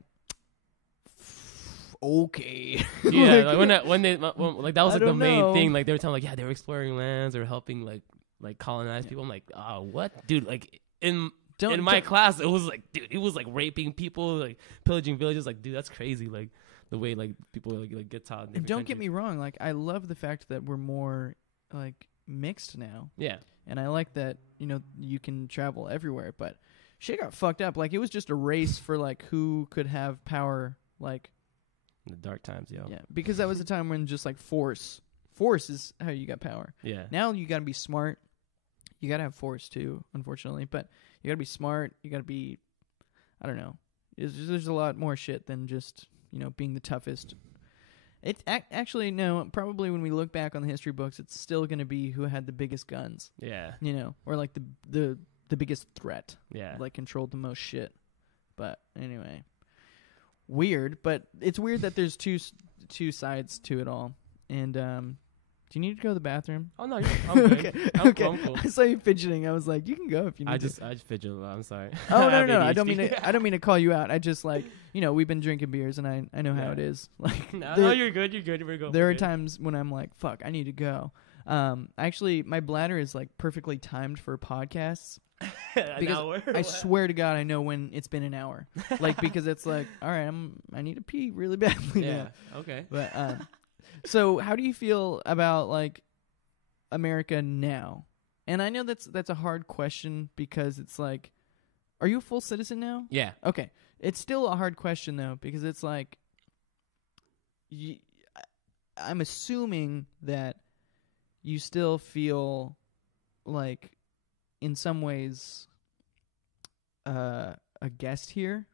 okay. Yeah, like when that was like the main thing. Like they were telling like, yeah, they were exploring lands or helping like colonize people. I'm like, oh, what, dude? Like in my class, it was like, dude, it was like raping people, like pillaging villages. Like, dude, that's crazy. Like the way like people like get taught. And don't get me wrong. Like I love the fact that we're more like mixed now. Yeah, and I like that you can travel everywhere. But shit got fucked up. Like it was just a race for like who could have power. Like. In the dark times, yo. Yeah, because that was a time when just like force is how you got power. Yeah. Now you got to be smart. You got to have force too, unfortunately, but you got to be smart. You got to be, I don't know. There's a lot more shit than just being the toughest. It actually no. Probably when we look back on the history books, it's still going to be who had the biggest guns. Yeah. Or like the biggest threat. Yeah. Like controlled the most shit. But anyway. Weird, but it's weird that there's two sides to it all, and Do you need to go to the bathroom? Oh no, I'm good. Okay. I'm Okay. cool. I saw you fidgeting. I was like, you can go if you need I to. just fidget a lot. I'm sorry. Oh I have no! I don't ADHD. mean to call you out. I just like we've been drinking beers and I know how Yeah. it is. Like No, you're good. You're good. We're going. there are times when I'm like, fuck, I need to go. Actually, my bladder is like perfectly timed for podcasts. Because I swear to God, I know when it's been an hour. Like because it's like, all right, I need to pee really badly. Yeah. now. Okay. But so how do you feel about like America now? And I know that's a hard question because it's like, are you a full citizen now? Yeah. Okay. It's still a hard question though because it's like, I'm assuming that you still feel like, in some ways, a guest here.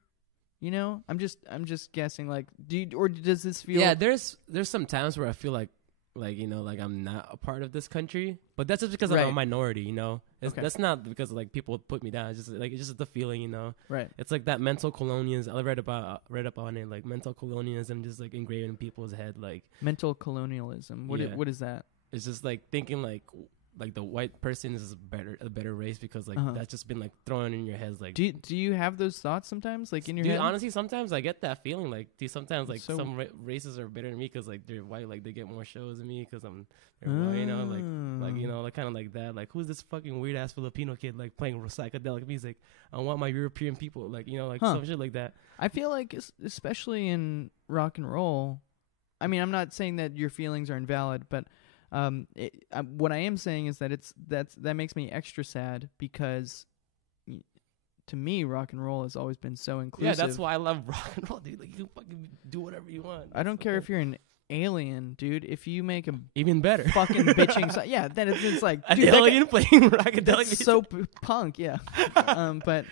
You know, I'm just guessing. Like, or does this feel? Yeah. There's some times where I feel like I'm not a part of this country, but that's just because I'm a minority. You know, that's not because like people put me down. It's just the feeling. You know, right? It's like that mental colonialism. I read up on it. Like mental colonialism, just like engraved in people's head. Like mental colonialism. What is that? It's just like thinking like the white person is a better race because like that's just been like thrown in your heads. Like, do you have those thoughts sometimes, like in your head? Honestly, sometimes I get that feeling. Like, sometimes like some races are better than me because like they're white. Like they get more shows than me because they're white. You know, like kind of like that. Like, who's this fucking weird ass Filipino kid like playing psychedelic music? I want my European people. Like some shit like that. I feel like especially in rock and roll. I mean, I'm not saying that your feelings are invalid, but. What I am saying is that that makes me extra sad because, to me, rock and roll has always been so inclusive. Yeah, that's why I love rock and roll, dude. Like you can fucking do whatever you want. I don't care if you're an alien, dude. If you make a even better fucking bitching, yeah, then it's like an alien playing rockadelic music. So punk, yeah. But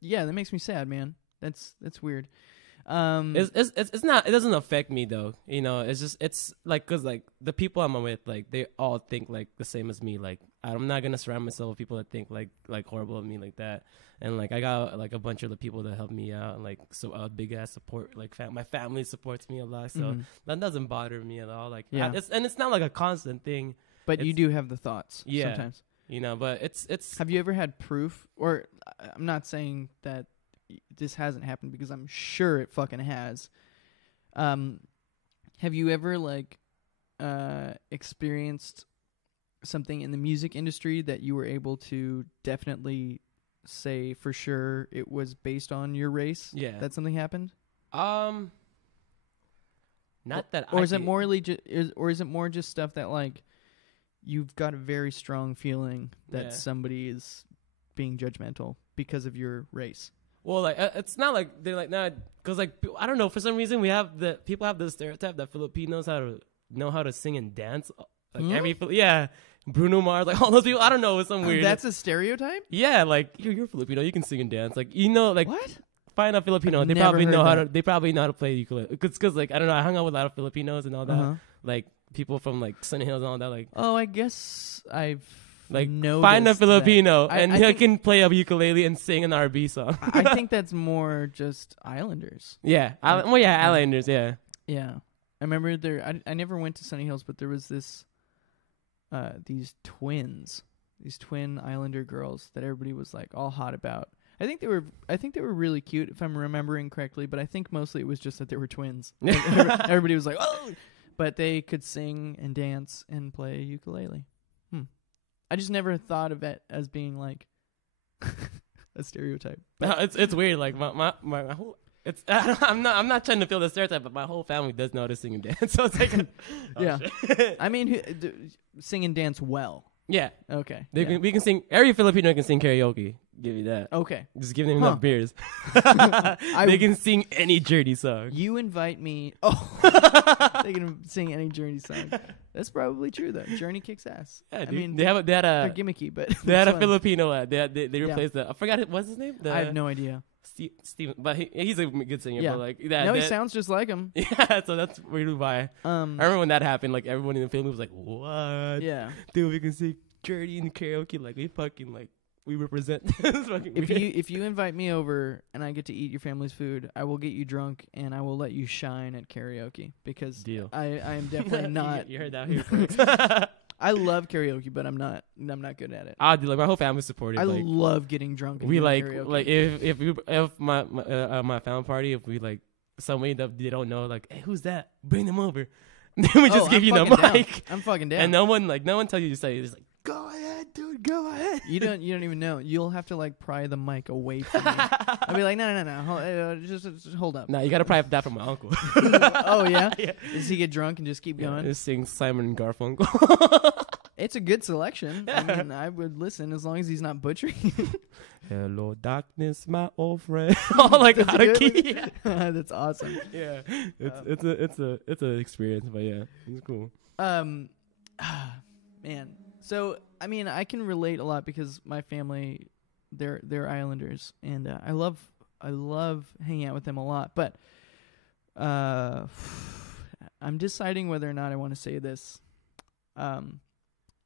yeah, that makes me sad, man. That's weird. It's not. It doesn't affect me though. You know, it's like because like the people I'm with, like they all think like the same as me. Like I'm not gonna surround myself with people that think like horrible of me like that. And like I got like a bunch of the people that help me out. And, like so big ass support. Like my family supports me a lot, so that doesn't bother me at all. Like it's not like a constant thing. But you do have the thoughts sometimes. You know, but it's. Have you ever had proof? Or I'm not saying that this hasn't happened because I'm sure it fucking has. Have you ever like experienced something in the music industry that you were able to definitely say for sure it was based on your race? Yeah, that something happened. Not that. Or is it more just stuff that like you've got a very strong feeling that somebody is being judgmental because of your race? Well, like it's not like they're like not because like I don't know, for some reason people have the stereotype that Filipinos know how to sing and dance. Like Bruno Mars, like all those people. I don't know, it's some weird. That's a stereotype. Yeah, like you're Filipino, you can sing and dance. Like like what? Find a Filipino, they probably know how to play ukulele. Because like I don't know, I hung out with a lot of Filipinos and all that. Like people from like Sunny Hills and all that. Like I guess I've. Like find a Filipino and he can play a ukulele and sing an R&B song. I think that's more just Islanders. Yeah, Islanders. Yeah. Yeah, I remember there. I never went to Sunny Hills, but there was these twin Islander girls that everybody was like all hot about. I think they were really cute if I'm remembering correctly, but I think mostly it was just that they were twins. Everybody was like, oh, but they could sing and dance and play ukulele. I just never thought of it as being like a stereotype. No, it's weird. Like my whole I'm not trying to feel the stereotype, but my whole family does know how to sing and dance. So it's like I mean, sing and dance well. Yeah. Okay. We can sing. Every Filipino can sing karaoke. Give you that. Okay. Just give them enough beers. They can sing any Journey song. You invite me. Oh, they can sing any Journey song. That's probably true though. Journey kicks ass. Yeah, dude. I mean, they're gimmicky, but they had a Filipino. They replaced the. I forgot what's his name. I have no idea. Steven, but he's a good singer. Yeah. But like he sounds just like him. Yeah, so that's really why. I remember when that happened. Like everyone in the film was like, "What? Yeah, dude, we can sing Journey in karaoke. Like we fucking like we represent. This fucking If you invite me over and I get to eat your family's food, I will get you drunk and I will let you shine at karaoke because Deal. I am definitely not. You heard that here first. I love karaoke, but I'm not good at it. I do. Like my whole family's supportive. I like, love getting drunk. And we doing like karaoke. if my family party, if we like somebody that they don't know, like, hey, who's that? Bring them over. Then we just give you the mic. I'm fucking down. And no one tells you to say. It's like, go ahead, dude, go ahead. You don't even know. You'll have to like pry the mic away from me. I'll be like, no. Just hold up. Nah, you gotta pry that from my uncle. Oh yeah? Yeah. Does he get drunk and just keep going? Just sing Simon and Garfunkel. It's a good selection. I mean, I would listen as long as he's not butchering. Hello, darkness, my old friend. All like out of key. Yeah. That's awesome. Yeah, it's an experience, but yeah, it's cool. Man. So I mean, I can relate a lot because my family, they're Islanders, and I love hanging out with them a lot. But I'm deciding whether or not I want to say this.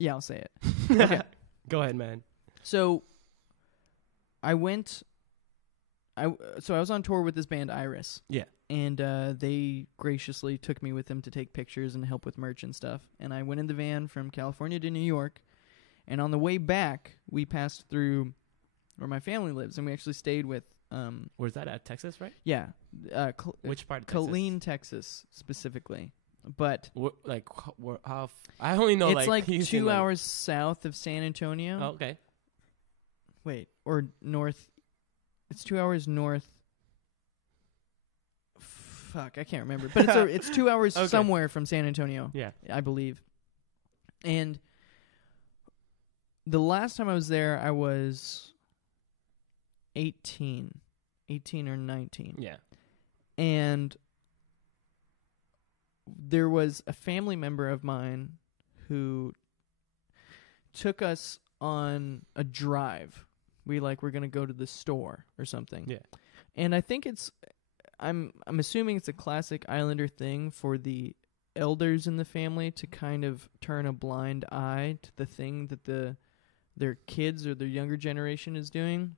Yeah, I'll say it. Okay. Go ahead, man. So I was on tour with this band Iris. Yeah. And they graciously took me with them to take pictures and help with merch and stuff. And I went in the van from California to New York. And on the way back, we passed through where my family lives. And we actually stayed with... Where's that at? Texas, right? Yeah. Which part of Texas? Killeen, Texas, specifically. But... how... I only know it's like 2 like, hours south of San Antonio. Oh, okay. Wait, or north. It's 2 hours north. Fuck, I can't remember. But it's 2 hours Okay. somewhere from San Antonio. Yeah. I believe. And the last time I was there, I was 18 or 19. Yeah. And there was a family member of mine who took us on a drive. We're going to go to the store or something. Yeah. And I think I'm assuming it's a classic Islander thing for the elders in the family to kind of turn a blind eye to the thing that their kids or their younger generation is doing.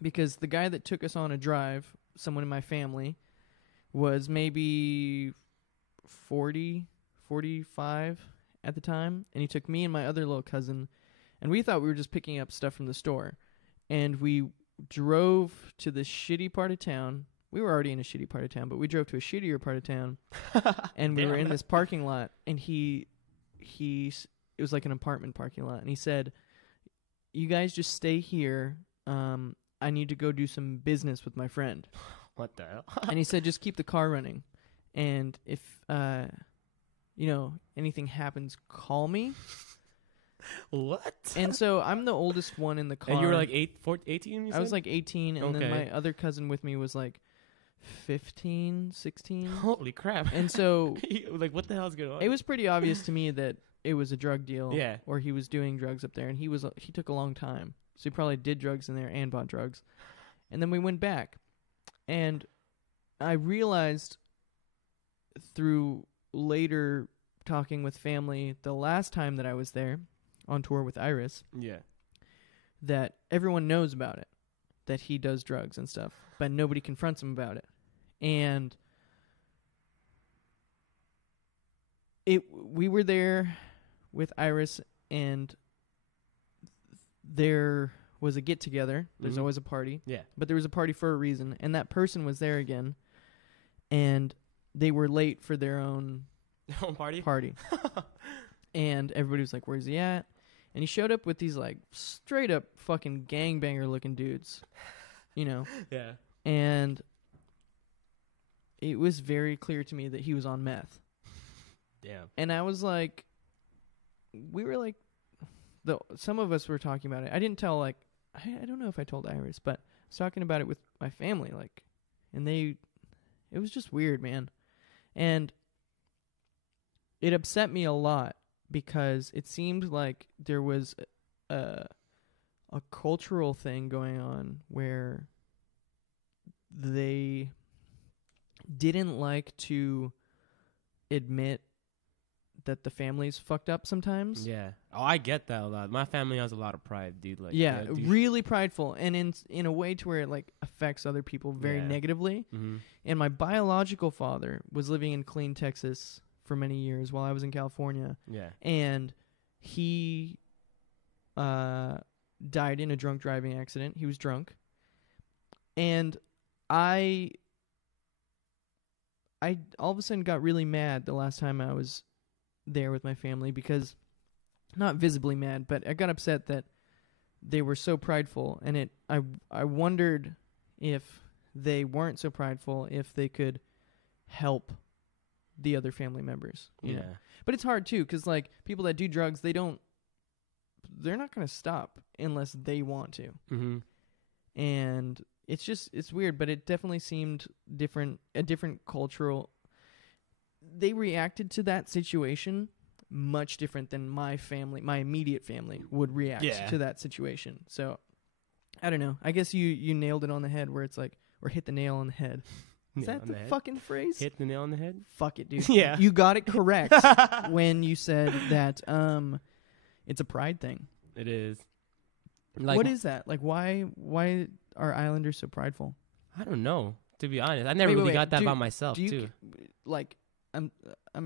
Because the guy that took us on a drive, someone in my family, was maybe 40, 45 at the time. And he took me and my other little cousin, and we thought we were just picking up stuff from the store. And we drove to the shitty part of town. We were already in a shitty part of town, but we drove to a shittier part of town. And we were in this parking lot, and it was like an apartment parking lot. And he said, "You guys just stay here. I need to go do some business with my friend." What the hell? And he said, "Just keep the car running. And if, anything happens, call me." What? And so I'm the oldest one in the car. And you were like 18, you said? I was like 18, and then Okay. my other cousin with me was like 15, 16. Holy crap. And so like, what the hell's going on? it was pretty obvious to me that it was a drug deal. Yeah. Or he was doing drugs up there, and he took a long time. So he probably did drugs in there and bought drugs. And then we went back. And I realized through later talking with family the last time that I was there on tour with Iris, Yeah. that everyone knows about it, that he does drugs and stuff, but nobody confronts him about it. And we were there with Iris, and there was a get-together. There's always a party. Yeah. But there was a party for a reason, and that person was there again, and they were late for their own Party? And everybody was like, "Where's he at?" And he showed up with these like straight up fucking gangbanger looking dudes, Yeah. and it was very clear to me that he was on meth. Damn. And I was like, we were like, some of us were talking about it. I didn't tell, like, I don't know if I told Iris, but I was talking about it with my family, like, and it was just weird, man. And it upset me a lot because it seemed like there was a cultural thing going on where they didn't like to admit that the family's fucked up sometimes. Yeah. Oh, I get that a lot. My family has a lot of pride, dude. Like, yeah, really prideful, and in a way to where it like affects other people very negatively. Mm-hmm. And my biological father was living in Killeen, Texas for many years while I was in California. Yeah. And he died in a drunk driving accident. He was drunk. And I all of a sudden got really mad the last time I was there with my family, because not visibly mad, but I got upset that they were so prideful, and I wondered if they weren't so prideful, if they could help the other family members. You know? But it's hard too, because like people that do drugs, they're not going to stop unless they want to. Mm-hmm. And it's weird, but it definitely seemed a different cultural. They reacted to that situation much different than my immediate family would react to that situation. So I don't know. I guess you nailed it on the head, where it's like, or hit the nail on the head. Is that the fucking phrase? Hit the nail on the head? Fuck it, dude. Yeah. You got it correct when you said that it's a pride thing. It is. Like, what is that? Like, why are Islanders so prideful? I don't know, to be honest. I never really got that about myself, too. Like, I'm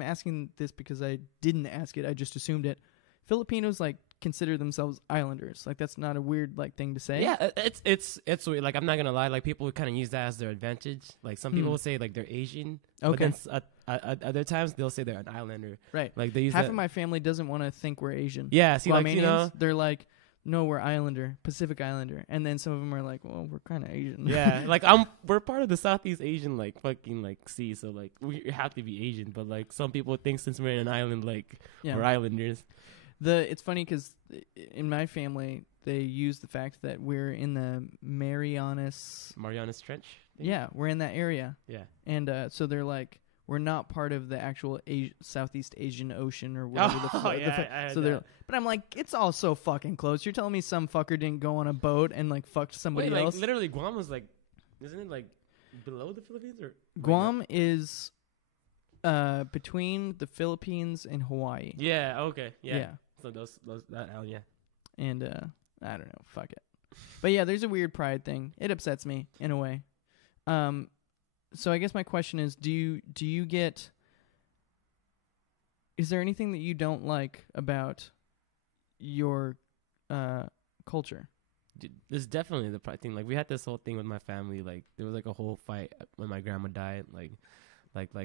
asking this because I didn't ask it. I just assumed it. Filipinos, like, consider themselves Islanders. Like, that's not a weird, like, thing to say. Yeah, it's weird. Like, I'm not going to lie. Like, people would kind of use that as their advantage. Like, some people will say, like, they're Asian. Okay. But then other times, they'll say they're an Islander. Right. Like, they use Half of my family doesn't want to think we're Asian. Yeah, see, like, you know. They're like, no, we're Islander, Pacific Islander. And then some of them are like, well, we're kind of Asian. Yeah, like, we're part of the Southeast Asian, like, fucking, like, sea. So, like, we have to be Asian. But, like, some people think since we're in an island, like, we're Islanders. It's funny because in my family, they use the fact that we're in the Marianas Trench? Yeah, we're in that area. Yeah. And so they're like, we're not part of the actual Southeast Asian Ocean or whatever. But I'm like, it's all so fucking close. You're telling me some fucker didn't go on a boat and like fucked somebody else? Like, literally, Guam was like, isn't it like below the Philippines or? Guam is between the Philippines and Hawaii. Yeah. Okay. Yeah. So those yeah. And I don't know. Fuck it. But yeah, there's a weird pride thing. It upsets me in a way. So I guess my question is, do you get? Is there anything that you don't like about your culture? There's definitely the pride thing. Like, we had this whole thing with my family. Like, there was like a whole fight when my grandma died. Like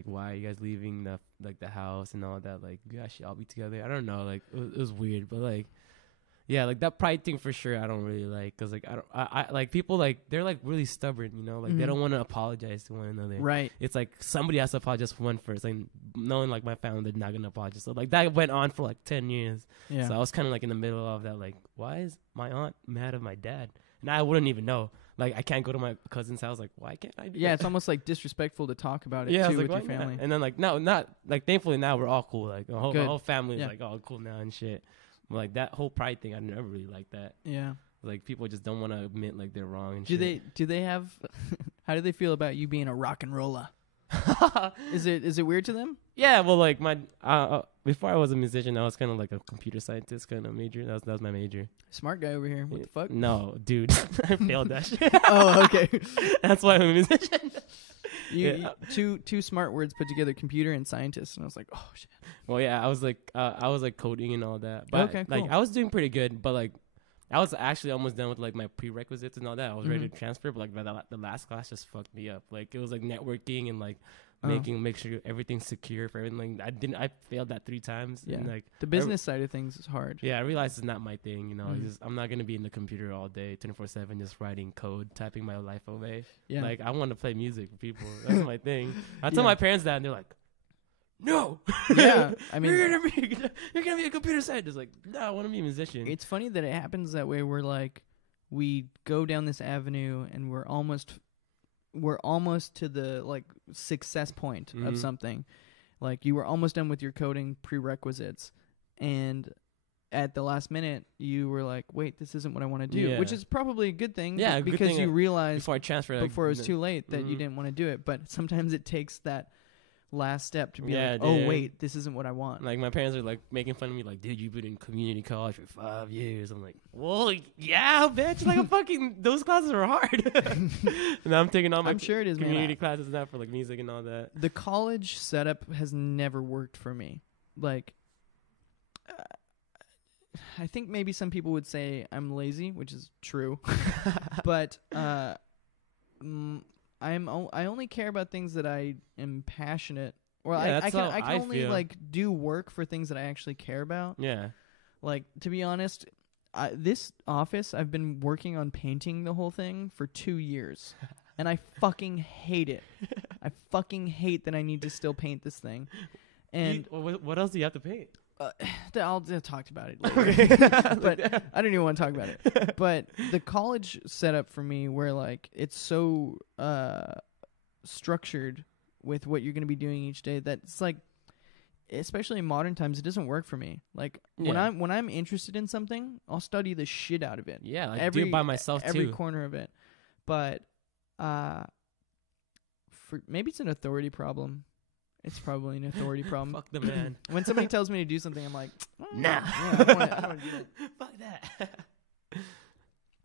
why are you guys leaving the house and all that? Like, you guys should all be together. I don't know. Like, it was weird, but like, yeah, like that pride thing for sure. I don't really like, cause like I like people, like they're like really stubborn, you know, like they don't want to apologize to one another. Right. It's like somebody has to apologize for one first. Like, knowing like my family, they're not gonna apologize. So like that went on for like 10 years. Yeah. So I was kind of like in the middle of that. Like, why is my aunt mad at my dad? And I wouldn't even know. Like, I can't go to my cousin's house. Like, why can't I do that? It's almost like disrespectful to talk about it too with your family. And then like, no, not like, thankfully now we're all cool. Like the whole family is like all cool now and shit. But like that whole pride thing, I never really liked that. Yeah. Like, people just don't want to admit like they're wrong and shit. Do they have, how do they feel about you being a rock and roller? Is it weird to them? Yeah, well, like my before I was a musician, I was kind of like a computer scientist kind of major. That was my major. Smart guy over here. What the fuck? No, dude, I failed that shit. Oh, okay. That's why I'm a musician. You two smart words put together, computer and scientist, and I was like, oh shit. Well, yeah, I was like coding and all that, but okay, cool. Like I was doing pretty good, but like I was actually almost done with like my prerequisites and all that. I was ready to transfer, but like the last class just fucked me up. Like, it was like networking and like make sure everything's secure for everything. I failed that 3 times. Yeah. And, like, the business side of things is hard. Yeah, I realized it's not my thing. You know, I'm not gonna be in the computer all day, 24/7, just writing code, typing my life away. Yeah. Like, I want to play music for people. That's my thing. I tell my parents that, and they're like, no. Yeah, I mean, you're gonna be a computer scientist. Like, no, I want to be a musician. It's funny that it happens that way. Where like we go down this avenue and we're almost to the like success point of something. Like, you were almost done with your coding prerequisites, and at the last minute you were like, wait, this isn't what I want to do, which is probably a good thing. Yeah, because you realized before I transferred, before it was too late that you didn't want to do it. But sometimes it takes that last step to be Yeah, like, oh dude. wait, this isn't what I want. Like, my parents are, like, making fun of me, like, dude, you've been in community college for 5 years. I'm like, well, yeah, bitch. Like, those classes are hard. And I'm taking all my I'm sure it is, community man. classes now for, like, music and all that. The college setup has never worked for me. Like, I think maybe some people would say I'm lazy, which is true. But I only care about things that I am passionate, or Yeah, I that's can how I only feel. like do work for things that I actually care about. Yeah. Like, to be honest, this office, I've been working on painting the whole thing for 2 years, and I fucking hate it. I fucking hate that I need to still paint this thing. And What else do you have to paint? I'll talk about it later. But I don't even want to talk about it. But the college setup for me, where like it's so structured with what you're going to be doing each day, that it's like, especially in modern times, it doesn't work for me. Like, when I'm interested in something, I'll study the shit out of it. Yeah, I do it by myself every too. corner of it. But for maybe it's an authority problem. It's probably an authority problem. Fuck the man. When somebody tells me to do something, I'm like, Nah. Yeah, I don't want to do that. Fuck that.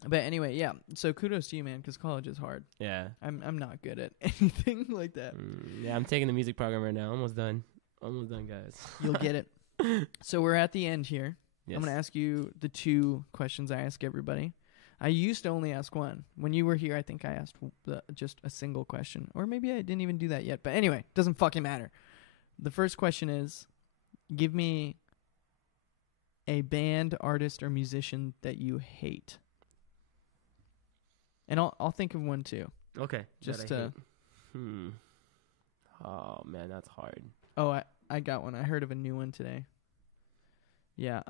But anyway, yeah. So kudos to you, man, because college is hard. Yeah. I'm not good at anything like that. Yeah, I'm taking the music program right now. Almost done, guys. You'll get it. So we're at the end here. Yes. I'm going to ask you the 2 questions I ask everybody. I used to only ask one. When you were here, I think I asked just a single question. Or maybe I didn't even do that yet. But anyway, doesn't fucking matter. The first question is, give me a band, artist, or musician that you hate. And I'll think of one too. Okay. Just to. Oh man, that's hard. Oh, I got one. I heard of a new one today. Yeah.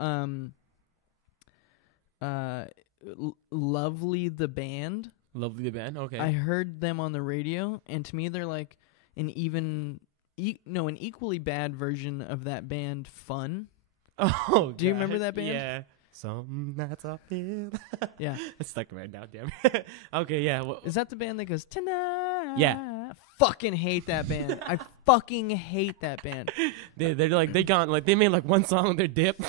Lovely the band. Lovely the band. Okay. I heard them on the radio, and to me, they're like an equally bad version of that band, Fun. Oh, do you remember that band? Yeah. Some nights I feel. Yeah. It's stuck right now. Damn. Okay. Yeah. Is that the band that goes tonight? Yeah. I fucking hate that band. I fucking hate that band. They're like they made like one song. They're dipped.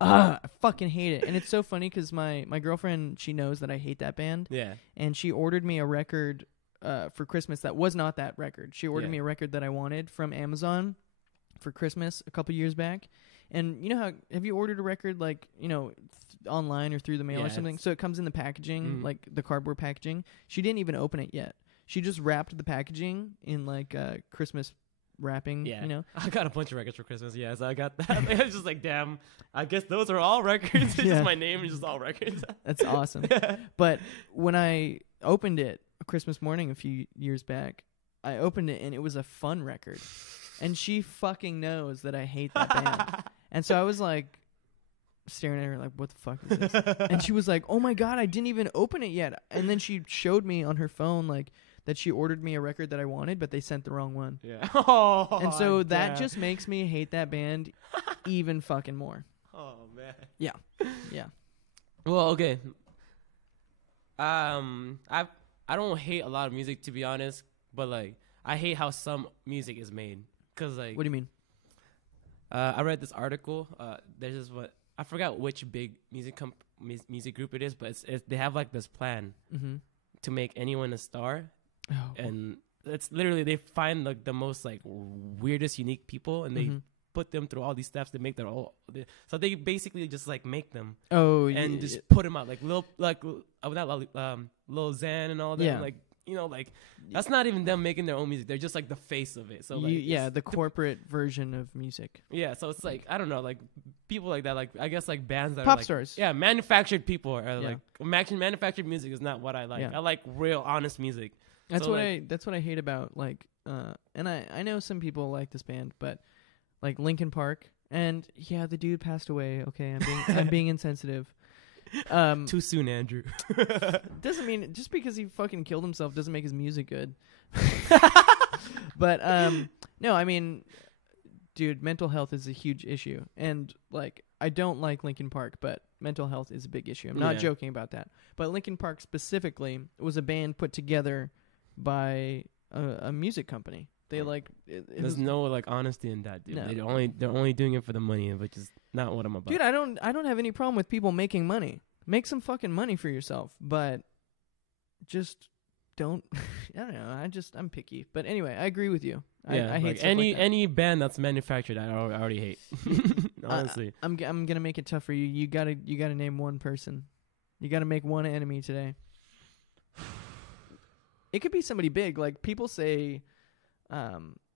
I fucking hate it. And it's so funny because my girlfriend, she knows that I hate that band. Yeah. And she ordered me a record for Christmas that was not that record. She ordered me a record that I wanted from Amazon for Christmas a couple years back. And you know how, have you ordered a record like, online or through the mail or something? So it comes in the packaging, like the cardboard packaging. She didn't even open it yet. She just wrapped the packaging in like Christmas wrapping, I got a bunch of records for Christmas, so I got that. I was just like, damn, I guess those are all records. It's just my name is just all records. That's awesome. But when I opened it Christmas morning a few years back, I opened it and it was a Fun record. And she fucking knows that I hate that band. And so I was like staring at her like, what the fuck is this? And she was like, oh my God, I didn't even open it yet. And then she showed me on her phone like that she ordered me a record that I wanted, but they sent the wrong one. Yeah. Oh, and so that just makes me hate that band even fucking more. Oh man. Yeah. Yeah. Well, okay. I don't hate a lot of music, to be honest, but like I hate how some music is made. Cause like, what do you mean? I read this article. There's this I forgot which big music group it is, but they have like this plan to make anyone a star, and it's literally they find like the most like weirdest, unique people, and they put them through all these steps to make their own. So they basically just like make them. And just put them out like Lil Xan and all that. Yeah. Like like that's not even them making their own music. They're just like the face of it. So like the corporate version of music. Yeah, so it's like I don't know, like people like that, like I guess like bands that pop are like, stars. Yeah, manufactured people are like manufactured music is not what I like. Yeah. I like real honest music. That's so what like, that's what I hate about like and I know some people like this band, but like Linkin Park, and the dude passed away. Okay, I'm being insensitive. Too soon, Andrew. Doesn't mean just because he fucking killed himself doesn't make his music good. But no, I mean, dude, mental health is a huge issue, and like I don't like Linkin Park, but mental health is a big issue. I'm not joking about that. But Linkin Park specifically was a band put together by a music company. They like. There's no like honesty in that, dude. No. They're only doing it for the money, which is not what I'm about. Dude, I don't have any problem with people making money. Make some fucking money for yourself, but just don't. I don't know. I'm picky. But anyway, I agree with you. Yeah, I hate like stuff like that. any band that's manufactured, I already hate. Honestly, I'm gonna make it tough for you. You gotta name one person. You gotta make one enemy today. It could be somebody big. Like people say,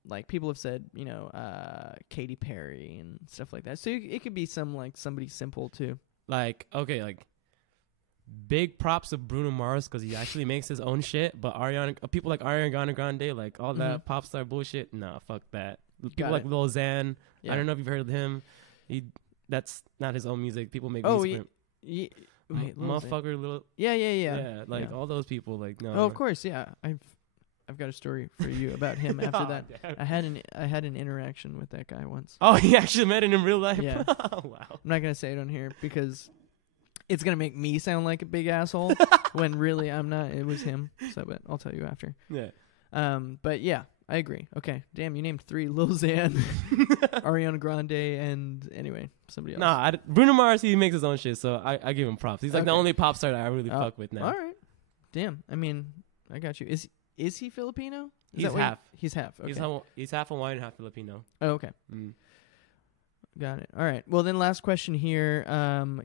like people have said, Katy Perry and stuff like that. So it could be somebody simple too. like okay, like big props to Bruno Mars because he actually makes his own shit. But people like Ariana Grande, like all that pop star bullshit. Nah, fuck that. People like Lil Xan. Yeah. I don't know if you've heard of him. That's not his own music. People make music for him. Wait, motherfucker, little yeah, all those people, like no. Oh, of course, yeah. I've got a story for you about him after that. Damn. I had an interaction with that guy once. Oh, he actually met him in real life. Yeah. Wow. I'm not gonna say it on here because it's gonna make me sound like a big asshole when really I'm not. It was him. So, but I'll tell you after. Yeah. But yeah, I agree. Okay, damn, you named 3: Lil Xan, Ariana Grande, and anyway, somebody else. Nah, Bruno Mars, he makes his own shit, so I give him props. He's like the only pop star that I really fuck with now. All right, damn. I mean, I got you. Is he Filipino? He's half. He's half. Okay. He's half Hawaiian, half Filipino. Oh, okay. Got it. All right. Well, then last question here.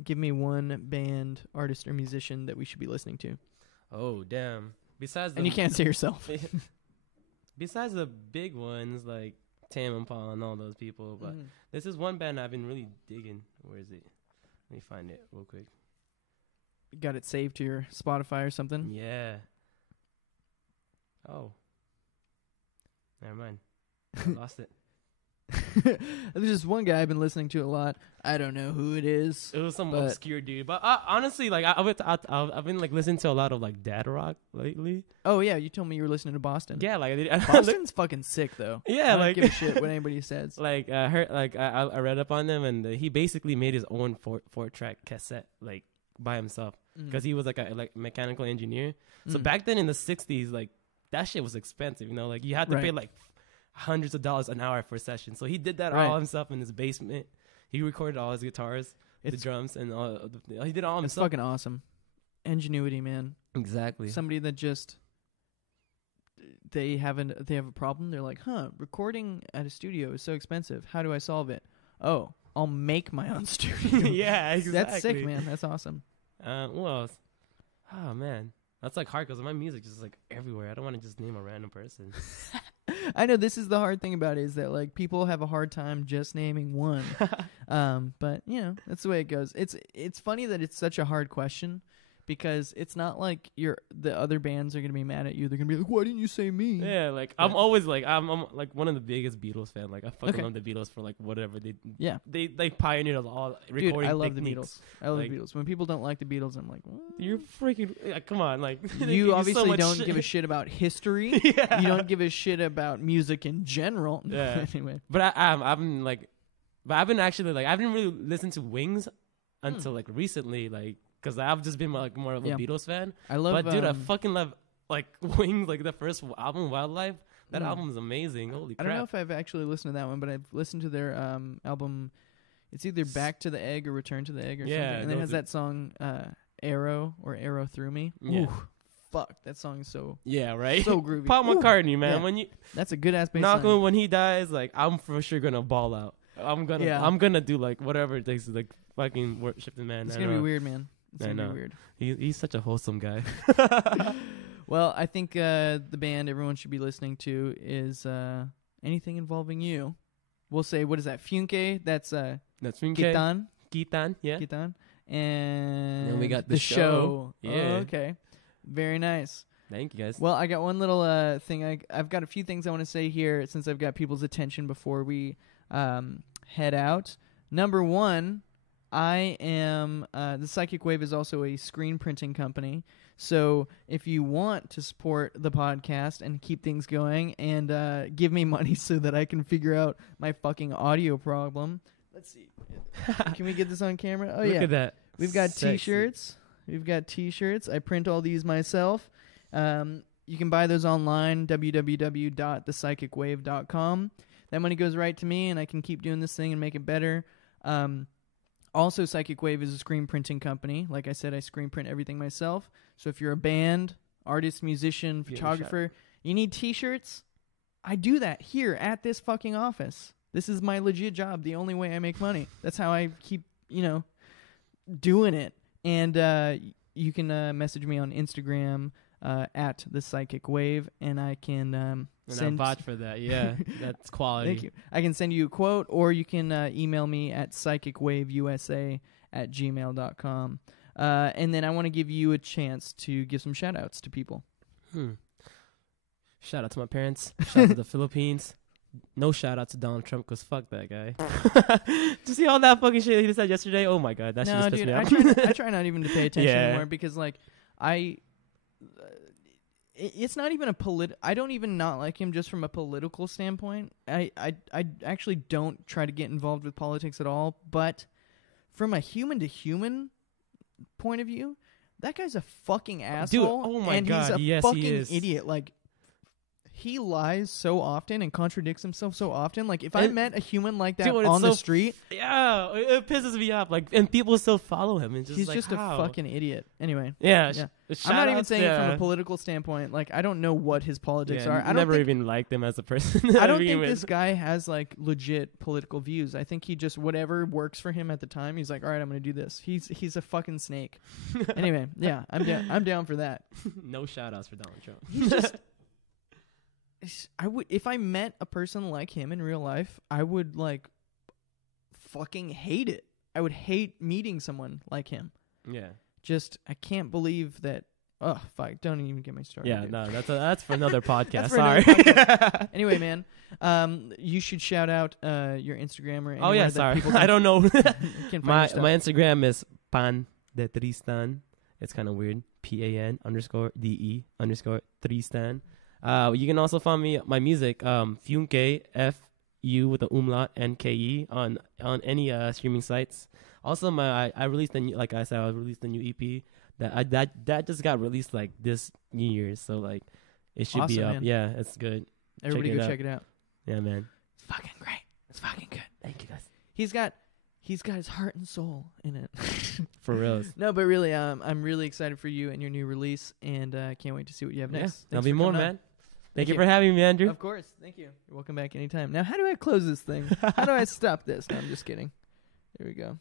Give me one band, artist, or musician that we should be listening to. Oh, damn. And you can't say yourself. Besides the big ones like Tame Impala and all those people, but this is one band I've been really digging. Where is it? Let me find it real quick. Got it saved to your Spotify or something? Yeah. Oh. Never mind. I lost it. There's just one guy I've been listening to a lot. I don't know who it is. It was some obscure dude, but honestly, like I've been like listening to a lot of like dad rock lately. Oh yeah, you told me you were listening to Boston. Yeah, like Boston's fucking sick though. Yeah, I don't give a shit what anybody says. Like I read up on him, and he basically made his own 4-track cassette like by himself because he was like a mechanical engineer. So back then in the 60s, like that shit was expensive, like you had to pay like hundreds of dollars an hour for a session. So he did that all himself in his basement. He recorded all his guitars, the drums, and all. He did all himself. It's fucking awesome. Ingenuity, man. Exactly. Somebody that just they have a problem. They're like, recording at a studio is so expensive. How do I solve it? Oh, I'll make my own studio. Yeah, exactly. That's sick, man. That's awesome. What else? Oh man, that's like hard because my music is like everywhere. I don't want to just name a random person. I know this is the hard thing about it is that like people have a hard time just naming one. But that's the way it goes. It's funny that it's such a hard question because it's not like the other bands are going to be mad at you. They're going to be like, why didn't you say me? Yeah, like I'm always like I'm like one of the biggest Beatles fan. Like I fucking love the Beatles for like whatever they pioneered all recording. Dude, I love techniques. the Beatles. I love the Beatles. When people don't like the Beatles, I'm like, what? You're freaking come on, like you obviously so don't give a shit about history. Yeah. You don't give a shit about music in general. Yeah. Anyway, but I've been actually like I haven't really listened to Wings until like recently, like. Because I've just been like more of a Beatles fan. I love, but dude, I fucking love like Wings, like the first album, Wildlife. That album is amazing. Holy crap! I don't know if I've actually listened to that one, but I've listened to their album. It's either Back to the Egg or Return to the Egg or something. And it has that song Arrow or Arrow Through Me. Yeah. Ooh, fuck, that song is so right, so groovy. Paul McCartney, man. Yeah. When you that's a good ass bass knock line. on when he dies, like I'm for sure gonna ball out. I'm gonna do like whatever it takes to like fucking worship the man. It's gonna be weird, man. It's going to be weird. He's such a wholesome guy. Well, I think the band everyone should be listening to is anything involving you. We'll say, what is that? Funke? That's Funke. Gitan, yeah. Gitan. And we got the show. Yeah. Oh, okay. Very nice. Thank you, guys. Well, I got one little thing. I've got a few things I want to say here since I've got people's attention before we head out. Number one, I am, the Psychic Wave is also a screen printing company. So if you want to support the podcast and keep things going and give me money so that I can figure out my fucking audio problem. Let's see. Can we get this on camera? Oh, Look at that. We've got Sexy. T-shirts. I print all these myself. You can buy those online, www.thepsychicwave.com. That money goes right to me, and I can keep doing this thing and make it better. Also, Psychic Wave is a screen printing company. Like I said, I screen print everything myself. So if you're a band, artist, musician, photographer, you need T-shirts, I do that here at this fucking office. This is my legit job. The only way I make money. That's how I keep, doing it. And you can message me on Instagram at the Psychic Wave, and I can send. I vouch for that. Yeah, that's quality. Thank you. I can send you a quote, or you can email me at psychicwaveusa@gmail.com. And then I want to give you a chance to give some shout-outs to people. Shout out to my parents. Shout out to the Philippines. No shout out to Donald Trump, because fuck that guy. Did you see all that fucking shit he said yesterday? Oh my god, that shit just pissed me off. I try not even to pay attention anymore, because it's not even I don't even not like him just from a political standpoint. I actually don't try to get involved with politics at all, but from a human to human point of view, that guy's a fucking asshole. Dude, oh my and god, he's a fucking idiot. Like, he lies so often and contradicts himself so often. Like, if I met a human like that on the street, it pisses me off. Like, and people still follow him. And he's just a fucking idiot. Anyway, I'm not even saying it from a political standpoint. Like, I don't know what his politics are. I never even liked him as a person. I don't think this guy has like legit political views. I think he just whatever works for him at the time. He's like, all right, I'm gonna do this. He's a fucking snake. Anyway, yeah, I'm down for that. No shout outs for Donald Trump. He's just. I would, if I met a person like him in real life, I would like fucking hate it. I would hate meeting someone like him. Yeah. Just, I can't believe that. Oh, fuck. Don't even get me started. Yeah, dude. No, that's for another podcast. Sorry. Another podcast. Anyway, man, you should shout out your Instagram or anywhere that people can I don't know. my Instagram is pan de Tristan. It's kind of weird. PAN_DE_Tristan. You can also find me my music, Funke, F-U with the umlaut, N-K-E, on any streaming sites. Also, I released like I said, I released a new EP that just got released like this New Year's, so like it should be up. Man. Yeah, it's good. Everybody check it out. Yeah, man. It's fucking great. It's fucking good. Thank you, guys. He's got his heart and soul in it. For real. No, but really, I'm really excited for you and your new release, and I can't wait to see what you have next. Yeah, there'll be more, man. Thank you for having me, Andrew. Of course. Thank you. You're welcome back anytime. Now, how do I close this thing? How do I stop this? No, I'm just kidding. Here we go.